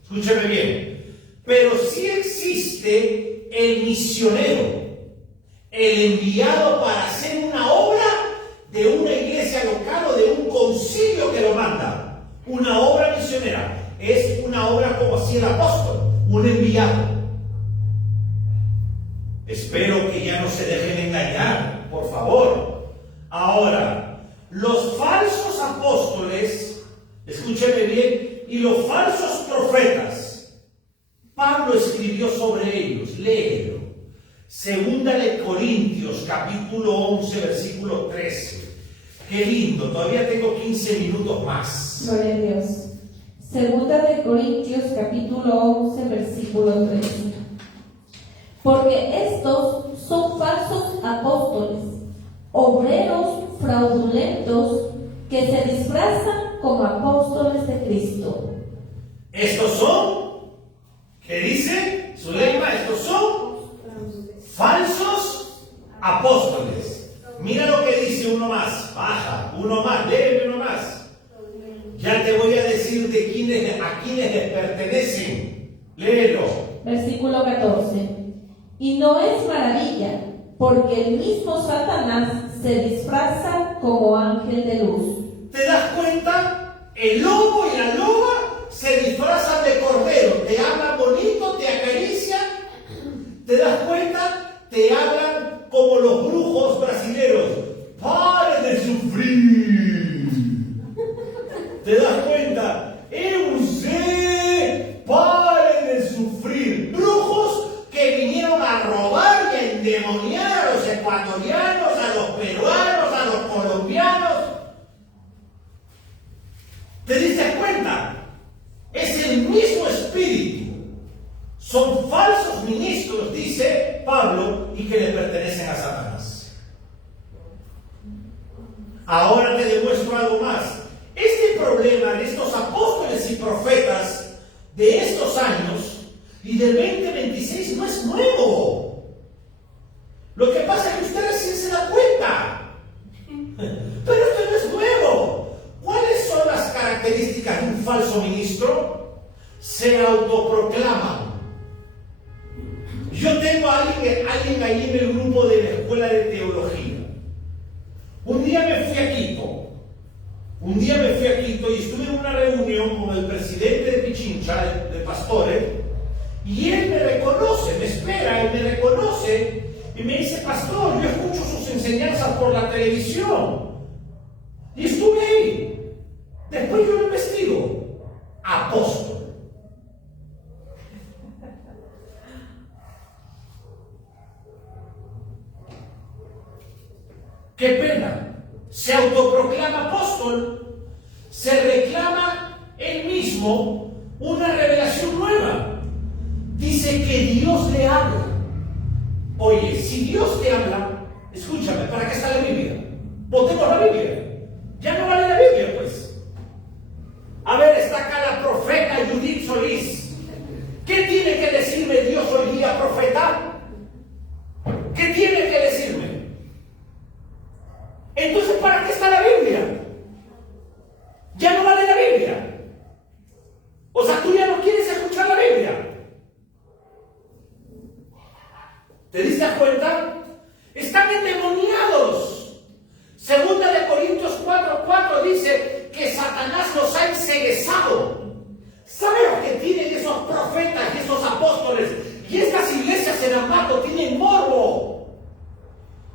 Escúcheme bien. Pero sí existe el misionero, el enviado para hacer una obra de una iglesia local o de un concilio que lo manda. Una obra misionera. Es una obra como si el apóstol, un enviado. Espero que ya no se dejen engañar, por favor. Ahora, los falsos apóstoles, escúcheme bien, y los falsos profetas, Pablo escribió sobre ellos, léelo. Segunda de Corintios, capítulo 11, versículo 13. Qué lindo, todavía tengo 15 minutos más. Gloria a Dios. Segunda de Corintios, capítulo 11, versículo 13. Porque estos son falsos apóstoles, obreros fraudulentos que se disfrazan como apóstoles de Cristo. Estos son, ¿qué dice Zuleima? Estos son falsos apóstoles. Mira lo que dice uno más. Baja, uno más, léeme uno más. Ya te voy a decir de a quiénes les pertenecen. Léelo. Versículo 14. Y no es maravilla, porque el mismo Satanás se disfraza como ángel de luz. ¿Te das cuenta? El lobo y la loba se disfrazan de cordero. Te hablan bonito, te acarician. ¿Te das cuenta? Te hablan como los brujos brasileños. ¡Pare de sufrir! ¿Te das cuenta? ¡Eusé! ¡Pare de sufrir! Brujos que vinieron a robar y a endemoniar a los ecuatorianos, a los peruanos, a los colombianos. ¿Te diste cuenta? Es el mismo espíritu. Son falsos ministros, dice Pablo, y que le pertenecen a Satanás. Ahora te demuestro algo más. Este problema del 2026 no es nuevo. Lo que pasa es que usted recién se da cuenta. Pero esto no es nuevo. ¿Cuáles son las características de un falso ministro? Se autoproclaman. Yo tengo a alguien ahí en el grupo de la escuela de teología. Un día me fui a Quito y estuve en una reunión con el presidente de Pichincha, de pastores, y él me reconoce, me espera, él me reconoce y me dice: pastor, yo escucho sus enseñanzas por la televisión. Y estuve ahí. Después yo lo investigo. Apóstol. ¡Qué pena! Se autoproclama apóstol, se reclama él mismo una revelación nueva. Dice que Dios le habla. Oye, si Dios te habla, escúchame, ¿para qué está la Biblia? Votemos la Biblia. Ya no vale la Biblia, pues. A ver, está acá la profeta Judith Solís. ¿Qué tiene que decirme Dios hoy día, profeta? ¿Qué tiene que decirme? Entonces, ¿para qué está la Biblia? Ya no vale la Biblia. O sea, tú ya no quieres escuchar la Biblia. ¿Te diste cuenta? Están endemoniados. Segunda de Corintios 4:4 dice que Satanás los ha enceguezado. ¿Sabe lo que tienen esos profetas y esos apóstoles? Y estas iglesias en Ambato tienen morbo.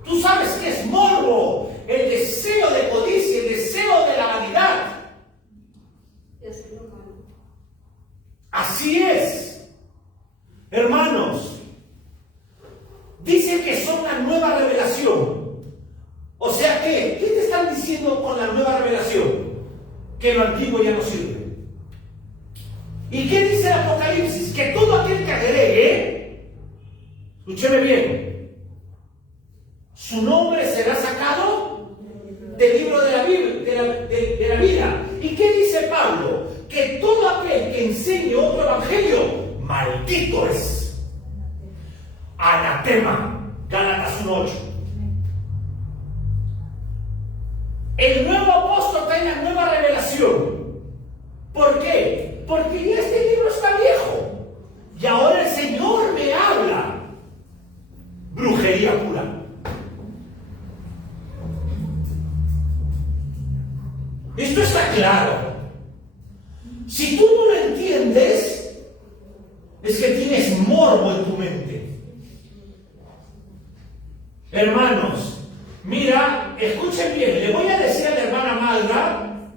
¿Tú sabes qué es morbo? El deseo de codicia, el deseo de la vanidad. Así es. Hermanos, dice que son la nueva revelación. O sea, ¿qué te están diciendo con la nueva revelación? Que lo antiguo ya no sirve. ¿Y qué dice el Apocalipsis? Que todo aquel que agregue, escúcheme bien, su nombre será sacado del libro de la vida. ¿Y qué dice Pablo? Que todo aquel que enseñe otro evangelio, maldito es. Anatema. Gálatas 1:8. El nuevo apóstol trae la nueva revelación. ¿Por qué? Porque ya este libro está viejo. Y ahora el Señor me habla. Brujería pura. Esto está claro. Si tú no lo entiendes, es que tienes morbo en tu mente. Hermanos, mira, escuchen bien, le voy a decir a la hermana Malda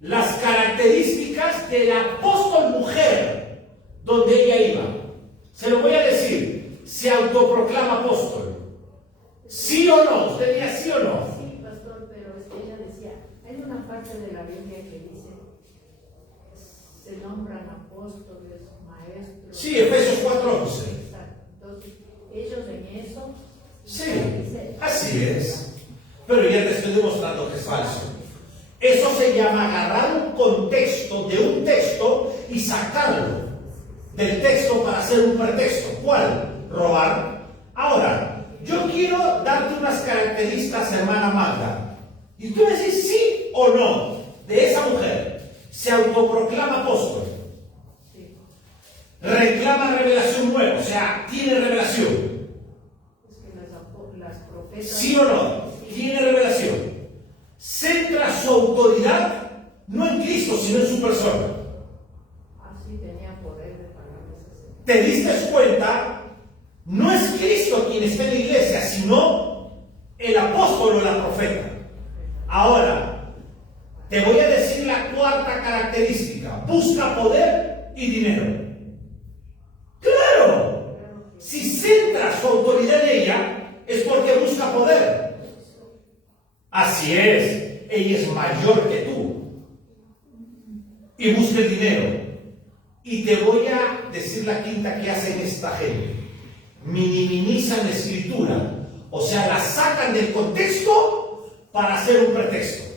las características de la apóstol mujer donde ella iba. Se lo voy a decir. Se autoproclama apóstol. ¿Sí o no? ¿Usted diría sí o no? Sí, pastor, pero ella decía, hay una parte de la Biblia que dice, se nombran apóstoles, maestros. Sí, Efesios 4:11. Exacto. Entonces, ellos en eso. Sí, así es. Pero ya te estoy demostrando que es falso. Eso se llama agarrar un contexto de un texto y sacarlo del texto para hacer un pretexto. ¿Cuál? Robar. Ahora, yo quiero darte unas características, hermana Magda, y tú me decís sí o no de esa mujer. Se autoproclama apóstol. Reclama revelación nueva, o sea, tiene revelación. Las profetas. ¿Sí o no? Tiene revelación. Centra su autoridad no en Cristo, sino en su persona. Así tenía poder de palabras. ¿Te diste cuenta? No es Cristo quien está en la iglesia, sino el apóstol o la profeta. Ahora, te voy a decir la cuarta característica. Busca poder y dinero. ¡Claro! Si centra su autoridad en ella, es porque busca poder. Así es, ella es mayor que tú. Y busca el dinero. Y te voy a decir la quinta que hacen esta gente. Minimizan la escritura. O sea, la sacan del contexto para hacer un pretexto.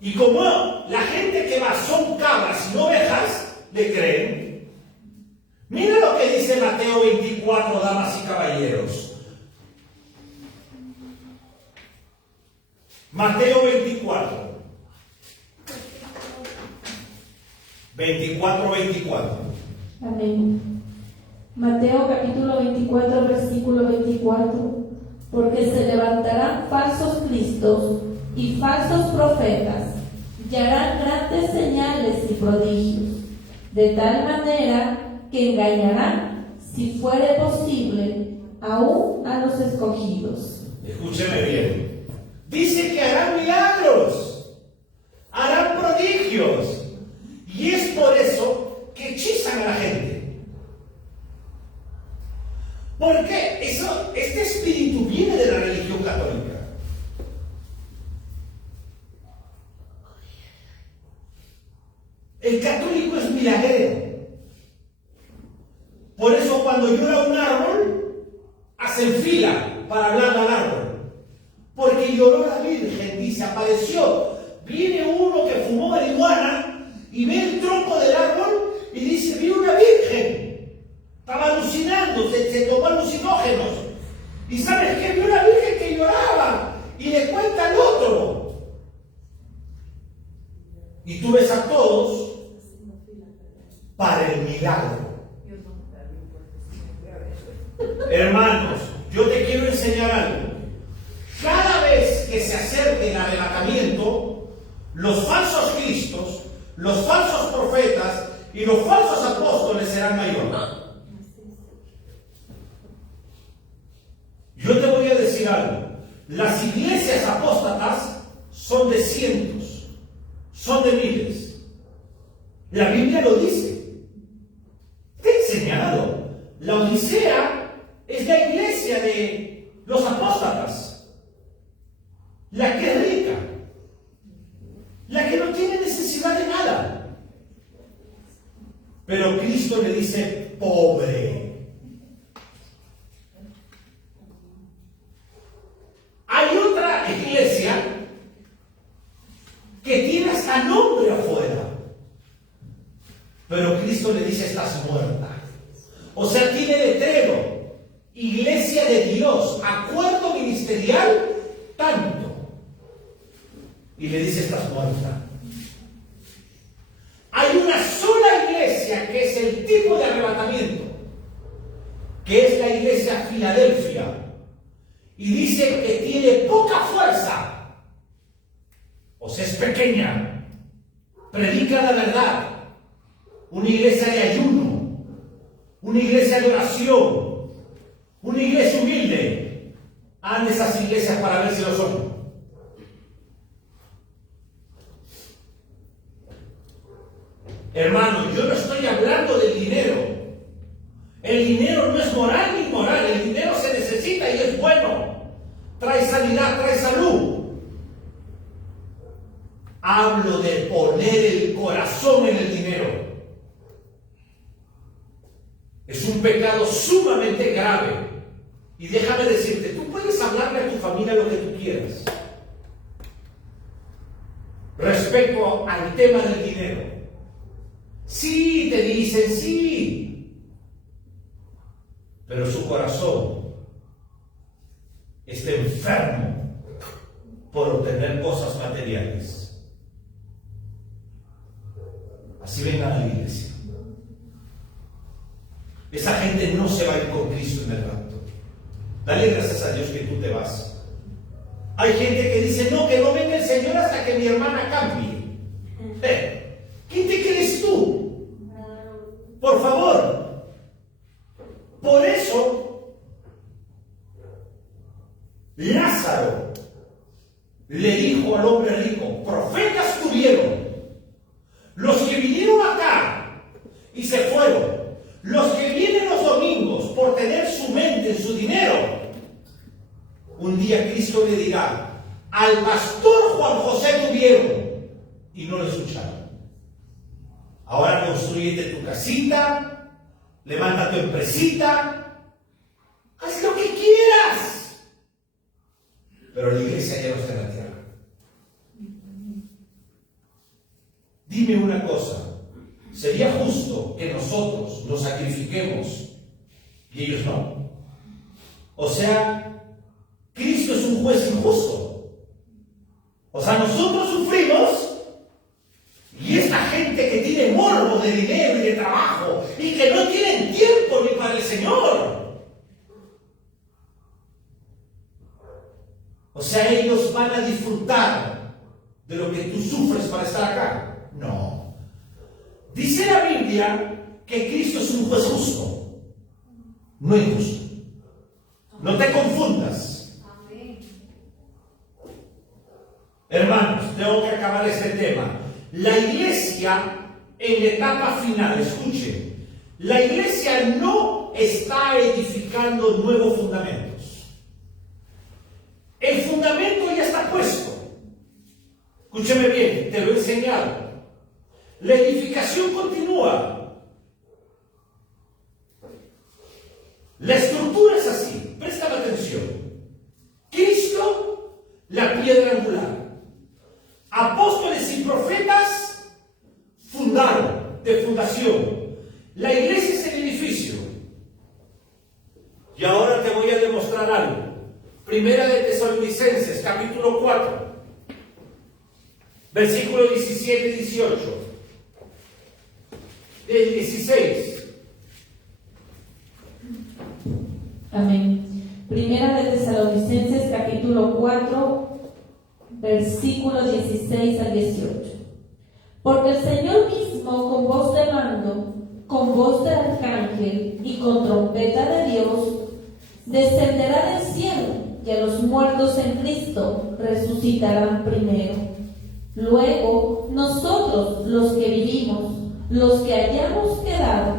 Y como la gente que va son cabras y no ovejas, le creen. Mira lo que dice Mateo 24, damas y caballeros? Mateo 24. 24. Amén. Mateo capítulo 24, versículo 24. Porque se levantarán falsos cristos y falsos profetas, y harán grandes señales y prodigios, de tal manera que engañarán, si fuere posible, aún a los escogidos. Escúcheme bien. Dice que harán milagros, harán prodigios, y es por eso que hechizan a la gente. Porque este espíritu viene de la religión católica. El católico es milagrero. Por eso cuando llora un árbol, hacen fila para hablar al árbol. Porque lloró la Virgen, dice, apareció. Viene uno que fumó marihuana y ve el tronco del árbol y dice, vi una Virgen. Estaba alucinando, se tomó alucinógenos. ¿Y sabes qué? Vio una Virgen que lloraba y le cuenta al otro. Y tú ves a todos para el milagro. Hermanos, yo te quiero enseñar algo. Cada vez que se acerque el arrebatamiento, los falsos cristos, los falsos profetas y los falsos apóstoles serán mayores. Yo te voy a decir algo. Las iglesias apóstatas son de cientos, son de miles. La Biblia lo dice. Te he enseñado. La Odisea es la iglesia de los apóstatas. La que es rica. La que no tiene necesidad de nada. Pero Cristo le dice pobre. Hay otra iglesia que tiene hasta nombre afuera. Pero Cristo le dice, estás muerta. O sea, tiene letrero. Iglesia de Dios, acuerdo ministerial, tanto. Y le dice, estás muerta. Hay una sola iglesia que es el tipo de arrebatamiento, que es la iglesia Filadelfia. Y dice que tiene poca fuerza. O sea, es pequeña. Predica la verdad. Una iglesia de ayuno. Una iglesia de oración. Una iglesia humilde. Hagan esas iglesias para ver si lo son. Hermano, yo no estoy hablando del dinero. El dinero no es moral ni inmoral. El dinero se necesita y es bueno. Trae sanidad, trae salud. Hablo de poner el corazón en el dinero. Es un pecado sumamente grave. Y déjame decirte, tú puedes hablarle a tu familia lo que tú quieras respecto al tema del dinero. Sí, te dicen sí, pero su corazón está enfermo por obtener cosas materiales. Así vengan a la iglesia. Esa gente no se va a ir con Cristo en el rapto. Dale gracias a Dios que tú te vas. Hay gente que dice, no, que no venga el Señor hasta que mi hermana cambie. ¿Quién te crees tú? Por favor. Por eso, Lázaro le dijo al hombre rico, profetas tuvieron. Los que vinieron acá y se fueron. Los que vienen los domingos por tener su mente en su dinero. Un día Cristo le dirá, al pastor Juan José tuvieron y no lo escucharon. Ahora construyete tu casita, levanta tu empresita, haz lo que quieras. Pero la iglesia ya no está en la tierra. Dime una cosa, ¿sería justo que nosotros nos sacrifiquemos y ellos no. O sea, Cristo es un juez injusto. O sea, nosotros sufrimos y esta gente que tiene morbo de dinero y de trabajo y que no tienen tiempo ni para el Señor. O sea, ellos van a disfrutar de lo que tú sufres para estar acá. No. Dice la Biblia que Cristo es un juez justo, no injusto. No te confundas. Hermanos, tengo que acabar este tema. La iglesia en la etapa final, escuchen, la iglesia no está edificando nuevos fundamentos. El fundamento ya está puesto. Escúcheme bien, te lo he enseñado. La edificación continúa. La estructura es así. Préstame atención. Cristo, la piedra angular. Apóstoles y profetas fundaron, de fundación. La iglesia es el edificio. Y ahora te voy a demostrar algo. Primera de Tesalonicenses, capítulo 4, versículo 17 y 18. Del 16. Amén. Primera de Tesalonicenses, capítulo 4, versículo 16 al 18. Porque el Señor mismo, con voz de mando, con voz de arcángel y con trompeta de Dios, descenderá del cielo, y a los muertos en Cristo resucitarán primero. Luego, nosotros, los que vivimos, los que hayamos quedado,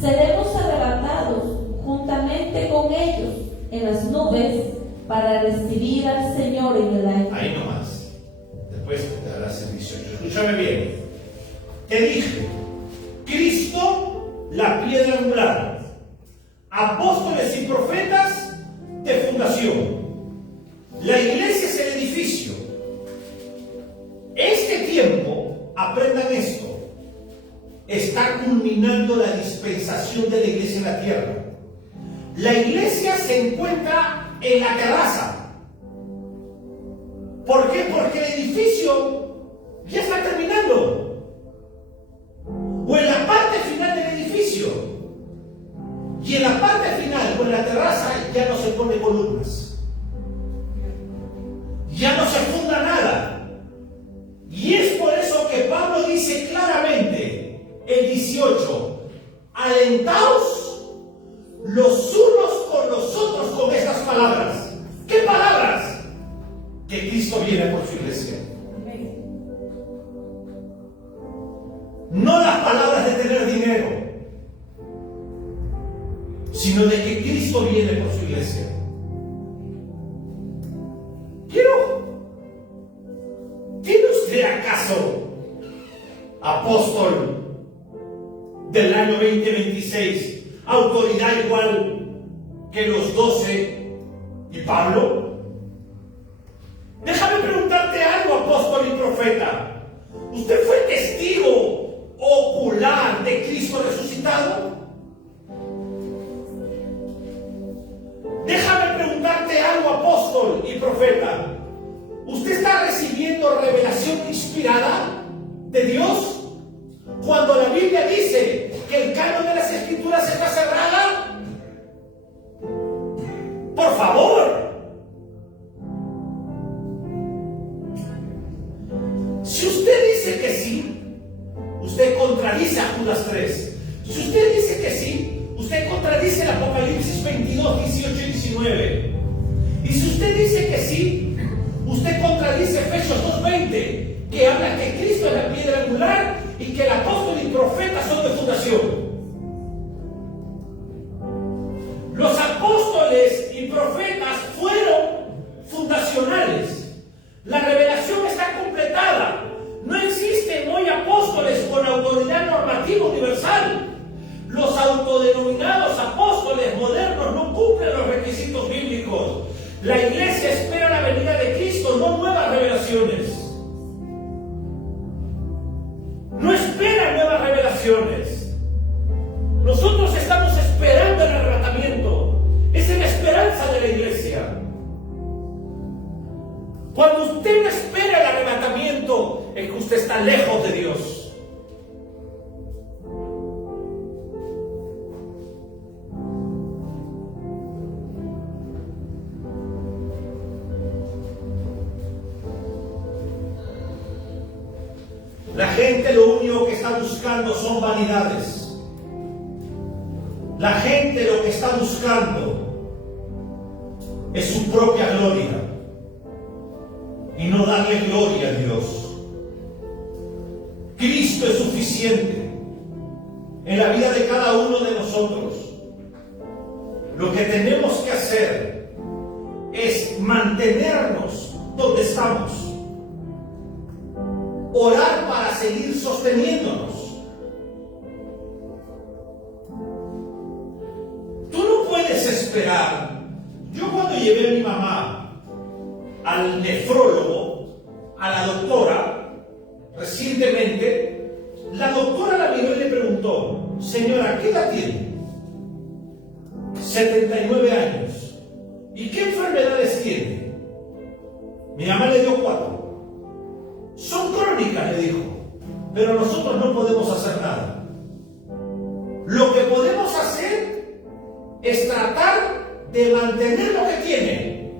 seremos arrebatados juntamente con ellos en las nubes para recibir al Señor en el aire. Ahí nomás. Después te darás el 18. Escúchame bien. Te dije, Cristo, la piedra angular. Apóstoles y profetas de fundación. La iglesia es el edificio. Este tiempo, aprendan esto, está culminando la dispensación de la iglesia en la tierra. La iglesia se encuentra en la terraza. ¿Por qué? Porque el edificio ya está terminando. O en la parte final del edificio. Y en la parte final, o en la terraza, ya no se pone columnas. Ya no se funda nada. Y es por eso que Pablo dice claramente, el 18, alentaos los unos con los otros con estas palabras. ¿Qué palabras? Que Cristo viene por su iglesia. No las palabras de tener dinero, sino de que Cristo viene por su iglesia. ¿Tiene usted acaso, apóstol del año 2026, autoridad igual que los 12 y Pablo? Déjame preguntarte algo, apóstol y profeta. ¿Usted fue testigo ocular de Cristo resucitado? Déjame preguntarte algo, apóstol y profeta. ¿Usted está recibiendo revelación inspirada de Dios? Cuando la Biblia dice que el canon de las Escrituras está cerrada. Por favor. Si usted dice que sí, usted contradice a Judas 3. Si usted dice que sí, usted contradice el Apocalipsis 22, 18 y 19. Y si usted dice que sí, usted contradice Efesios 2:20, que habla que Cristo es la piedra angular y que el apóstol y profeta son de fundación. Los apóstoles y profetas fueron fundacionales. La revelación está completada. No existen hoy apóstoles con autoridad normativa universal. Los autodenominados apóstoles modernos no cumplen los requisitos bíblicos. La iglesia espera la venida de Cristo, no nuevas revelaciones. No espera nuevas revelaciones. Nosotros estamos esperando el arrebatamiento. es que usted está lejos de Dios. La gente lo único que está buscando son vanidades. La gente lo que está buscando es su propia gloria y no darle gloria a Dios. Cristo es suficiente en la vida de cada uno de nosotros. Lo que tenemos que hacer es mantenernos donde estamos. Orar para seguir sosteniéndonos. Tú no puedes esperar. Yo cuando llevé a mi mamá al nefrólogo, a la doctora, recientemente, la doctora la miró y le preguntó: señora, ¿qué edad tiene? 79 años. ¿Y qué enfermedades tiene? Mi mamá le dio 4. Son crónicas, le dijo, pero nosotros no podemos hacer nada. Lo que podemos hacer es tratar de mantener lo que tiene,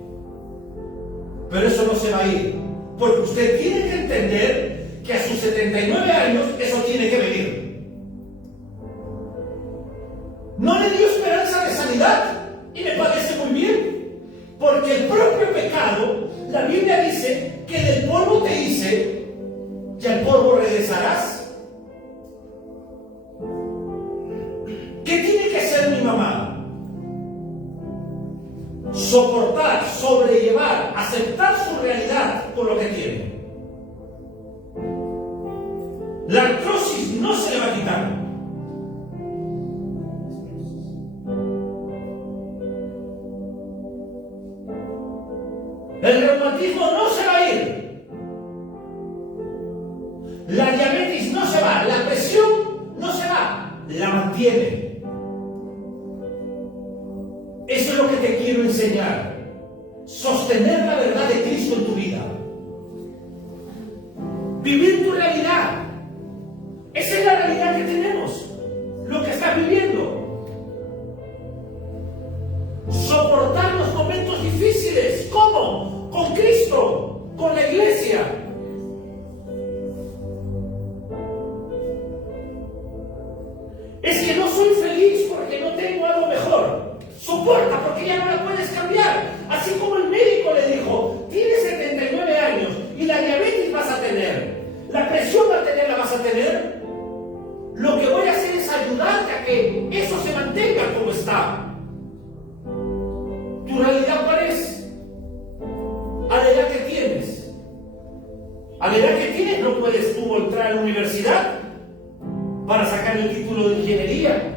pero eso no se va a ir, porque usted tiene que entender que a sus 79 años eso tiene que venir. No le dio esperanza de sanidad, y me parece muy bien, porque el propio pecado, la Biblia dice que del polvo te hice y al polvo regresarás. ¿Qué tiene que hacer mi mamá? Soportar, sobrellevar, aceptar su realidad con lo que tiene. La artrosis no se le va a quitar. El reumatismo no se va a ir. La diabetes no se va. La presión no se va. La mantiene. Eso es lo que te quiero enseñar. Sostener la verdad de Cristo en tu vida. Vivir tu realidad. Esa es la realidad que tenemos. Lo que estás viviendo. Soportar los momentos difíciles. ¿Cómo? Con Cristo, con la iglesia. Es que no soy feliz porque no tengo algo mejor. Soporta, porque ya no la puedes cambiar. Así como el médico le dijo: tienes 79 años y la diabetes vas a tener, la presión arterial la vas a tener. Lo que voy a hacer es ayudarte a que eso se mantenga como está. ¿Tu realidad cuál es? A la edad que tienes. A la edad que tienes no puedes tú entrar a la universidad para sacar el título de ingeniería.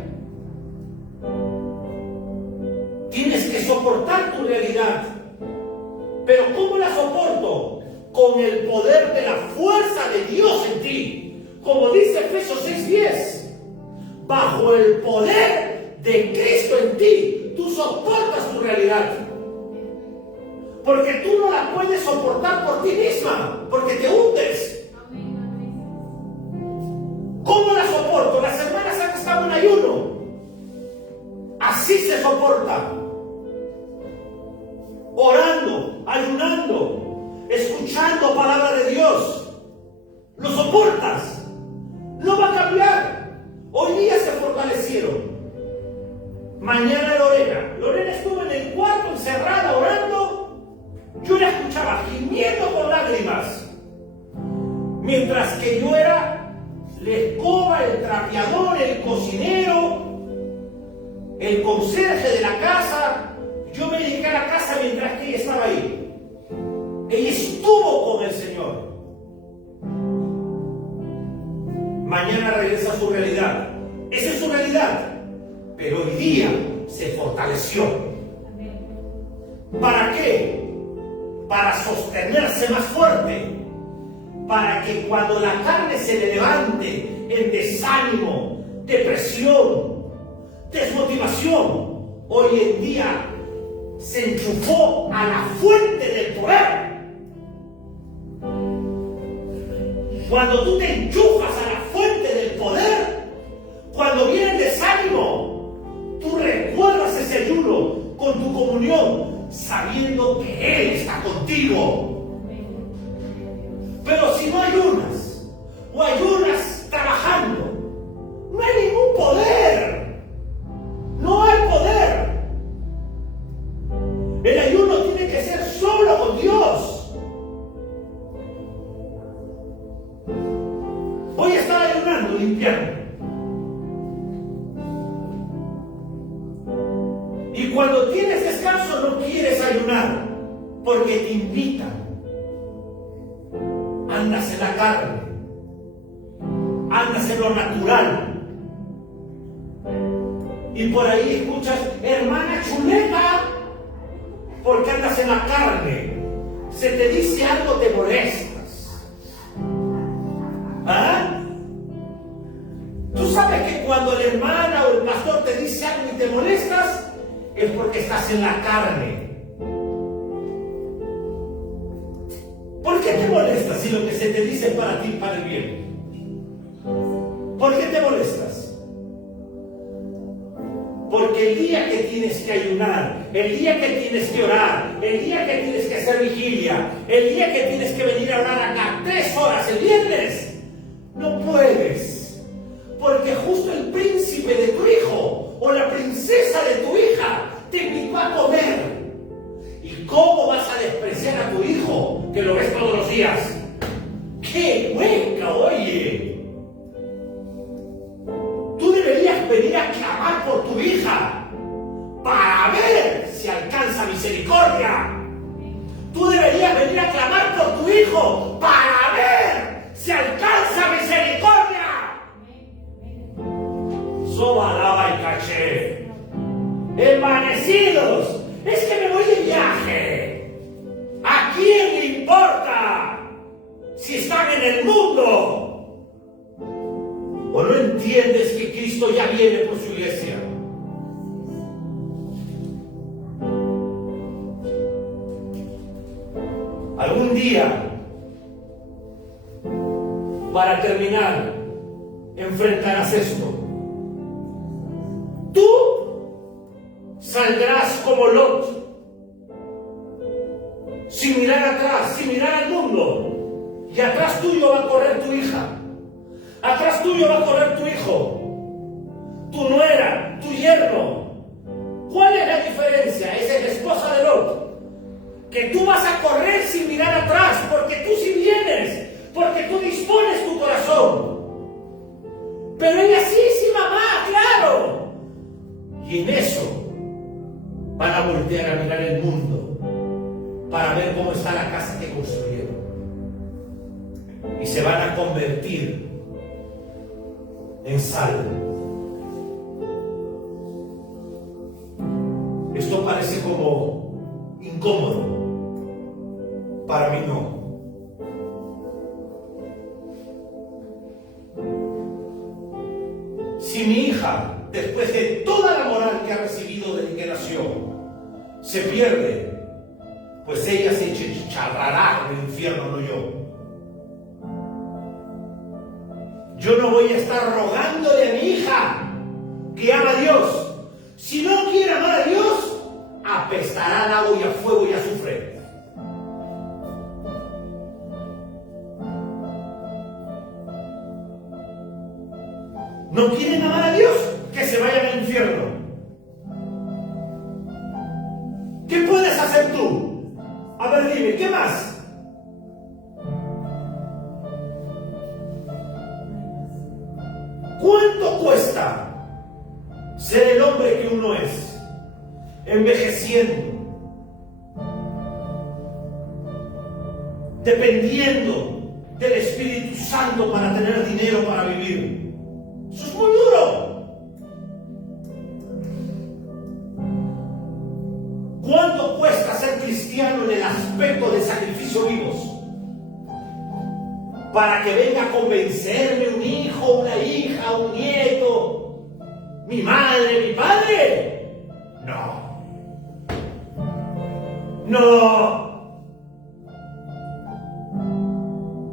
Tienes que soportar tu realidad. Pero ¿cómo la soporto? Con el poder de la fuerza de Dios en ti. Como dice Efesios 6:10. Bajo el poder de Cristo en ti, tú soportas tu realidad. Porque tú no la puedes soportar por ti misma, porque te hundes. ¿Cómo la soporto? Las hermanas han estado en ayuno. Así se soporta. Orando, ayunando, escuchando palabra de Dios. Lo soportas. No va a cambiar. Hoy día se fortalecieron. Mañana Lorena estuvo en el cuarto encerrada orando. Yo la escuchaba gimiendo con lágrimas. Mientras que yo era la escoba, el trapeador, el cocinero, el conserje de la casa. Yo me dediqué a la casa mientras que ella estaba ahí. Ella estuvo con el Señor. Mañana regresa a su realidad. Esa es su realidad. Pero hoy día se fortaleció. ¿Para qué? Para sostenerse más fuerte. Para que cuando la carne se le levante en desánimo, depresión, desmotivación, hoy en día se enchufó a la fuente del poder. cuando tú te enchufas a la fuente del poder, cuando viene el desánimo, tú recuerdas ese ayuno con tu comunión, sabiendo que Él está contigo. Pero si no ayunas, o ayunas trabajando, no hay ningún poder. No hay poder. El ayuno tiene que ser solo con Dios. Voy a estar ayunando, limpiando. Y cuando tienes descanso no quieres ayunar porque te invitan. Andas en la carne. Andas en lo natural. Y por ahí escuchas, hermana chuleta, porque andas en la carne. Se te dice algo, te molestas. ¿Ah? Tú sabes que cuando la hermana o el pastor te dice algo y te molestas, es porque estás en la carne. ¿Por qué te molestas si lo que se te dice es para ti, para el bien? ¿Por qué te molestas? Porque el día que tienes que ayunar, el día que tienes que orar, el día que tienes que hacer vigilia, el día que tienes que venir a orar acá 3 horas el viernes, no puedes. Porque justo el príncipe de tu hijo o la princesa de tu hija te invitó a comer. ¿Y cómo vas a despreciar a tu hijo que lo ves todos los días? ¡Qué hueca, oye! Tú deberías venir a clamar por tu hija para ver si alcanza misericordia. Tú deberías venir a clamar por tu hijo para ver si alcanza misericordia. Sobalaba y caché. Envanecidos. Es que me voy de viaje. ¿A quién le importa si están en el mundo? ¿O no entiendes que Cristo ya viene por su iglesia? Algún día, para terminar, enfrentarás esto. Tú saldrás como Lot, sin mirar atrás, sin mirar al mundo, y atrás tuyo va a correr tu hija. Atrás tuyo va a correr tu hijo, tu nuera, tu yerno. ¿Cuál es la diferencia? Esa es la esposa de Lot. Que tú vas a correr sin mirar atrás, porque tú sí vienes, porque tú dispones tu corazón. Pero ella sí, mamá, claro. Y en eso van a voltear a mirar el mundo para ver cómo está la casa que construyeron. Y se van a convertir en sal. Esto parece como incómodo. Para mí no. Si mi hija, después de toda la moral que ha recibido desde que nació, se pierde, pues ella se chicharrará en el infierno, no yo. Yo no voy a estar rogándole a mi hija que ama a Dios. Si no quiere amar a Dios, apestará al agua y a fuego y a azufre. ¿No quieren amar a Dios? Que se vayan al infierno. ¿Qué puedes hacer tú? A ver, dime, ¿qué más? ¿Cuánto cuesta ser el hombre que uno es? Envejeciendo, dependiendo del Espíritu Santo para tener dinero para vivir. Eso es muy duro. ¿Cuánto cuesta ser cristiano en el aspecto de sacrificio vivos? Para que venga a convencerme un hijo, una hija, un nieto, mi madre, mi padre. No. No.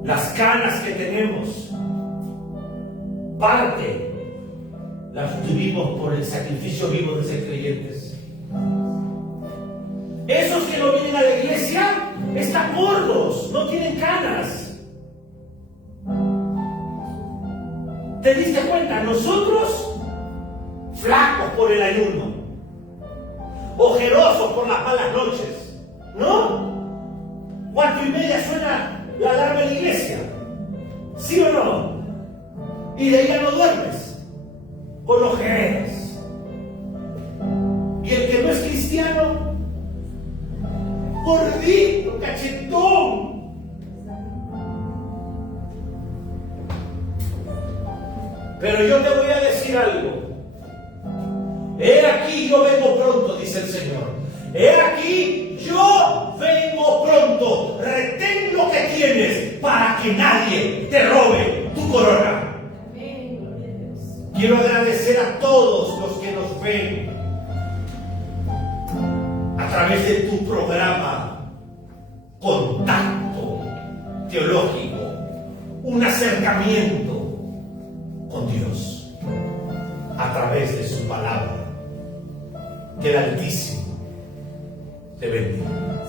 Las canas que tenemos parte la tuvimos por el sacrificio vivo de ser creyentes. Esos que no vienen a la iglesia están gordos, no tienen canas. ¿Te diste cuenta? Nosotros, flacos por el ayuno, ojerosos por las malas noches, ¿no? 4:30 suena la alarma en la iglesia, ¿sí o no? Y de ahí ya no duermes, con ojeras. Y el que no es cristiano, gordito, cachetón. Pero yo te voy a decir algo. He aquí yo vengo pronto, dice el Señor. He aquí yo vengo pronto. Retén lo que tienes para que nadie te robe tu corona. Quiero agradecer a todos los que nos ven a través de tu programa Contacto Teológico, un acercamiento con Dios a través de su palabra. Que el Altísimo te bendiga.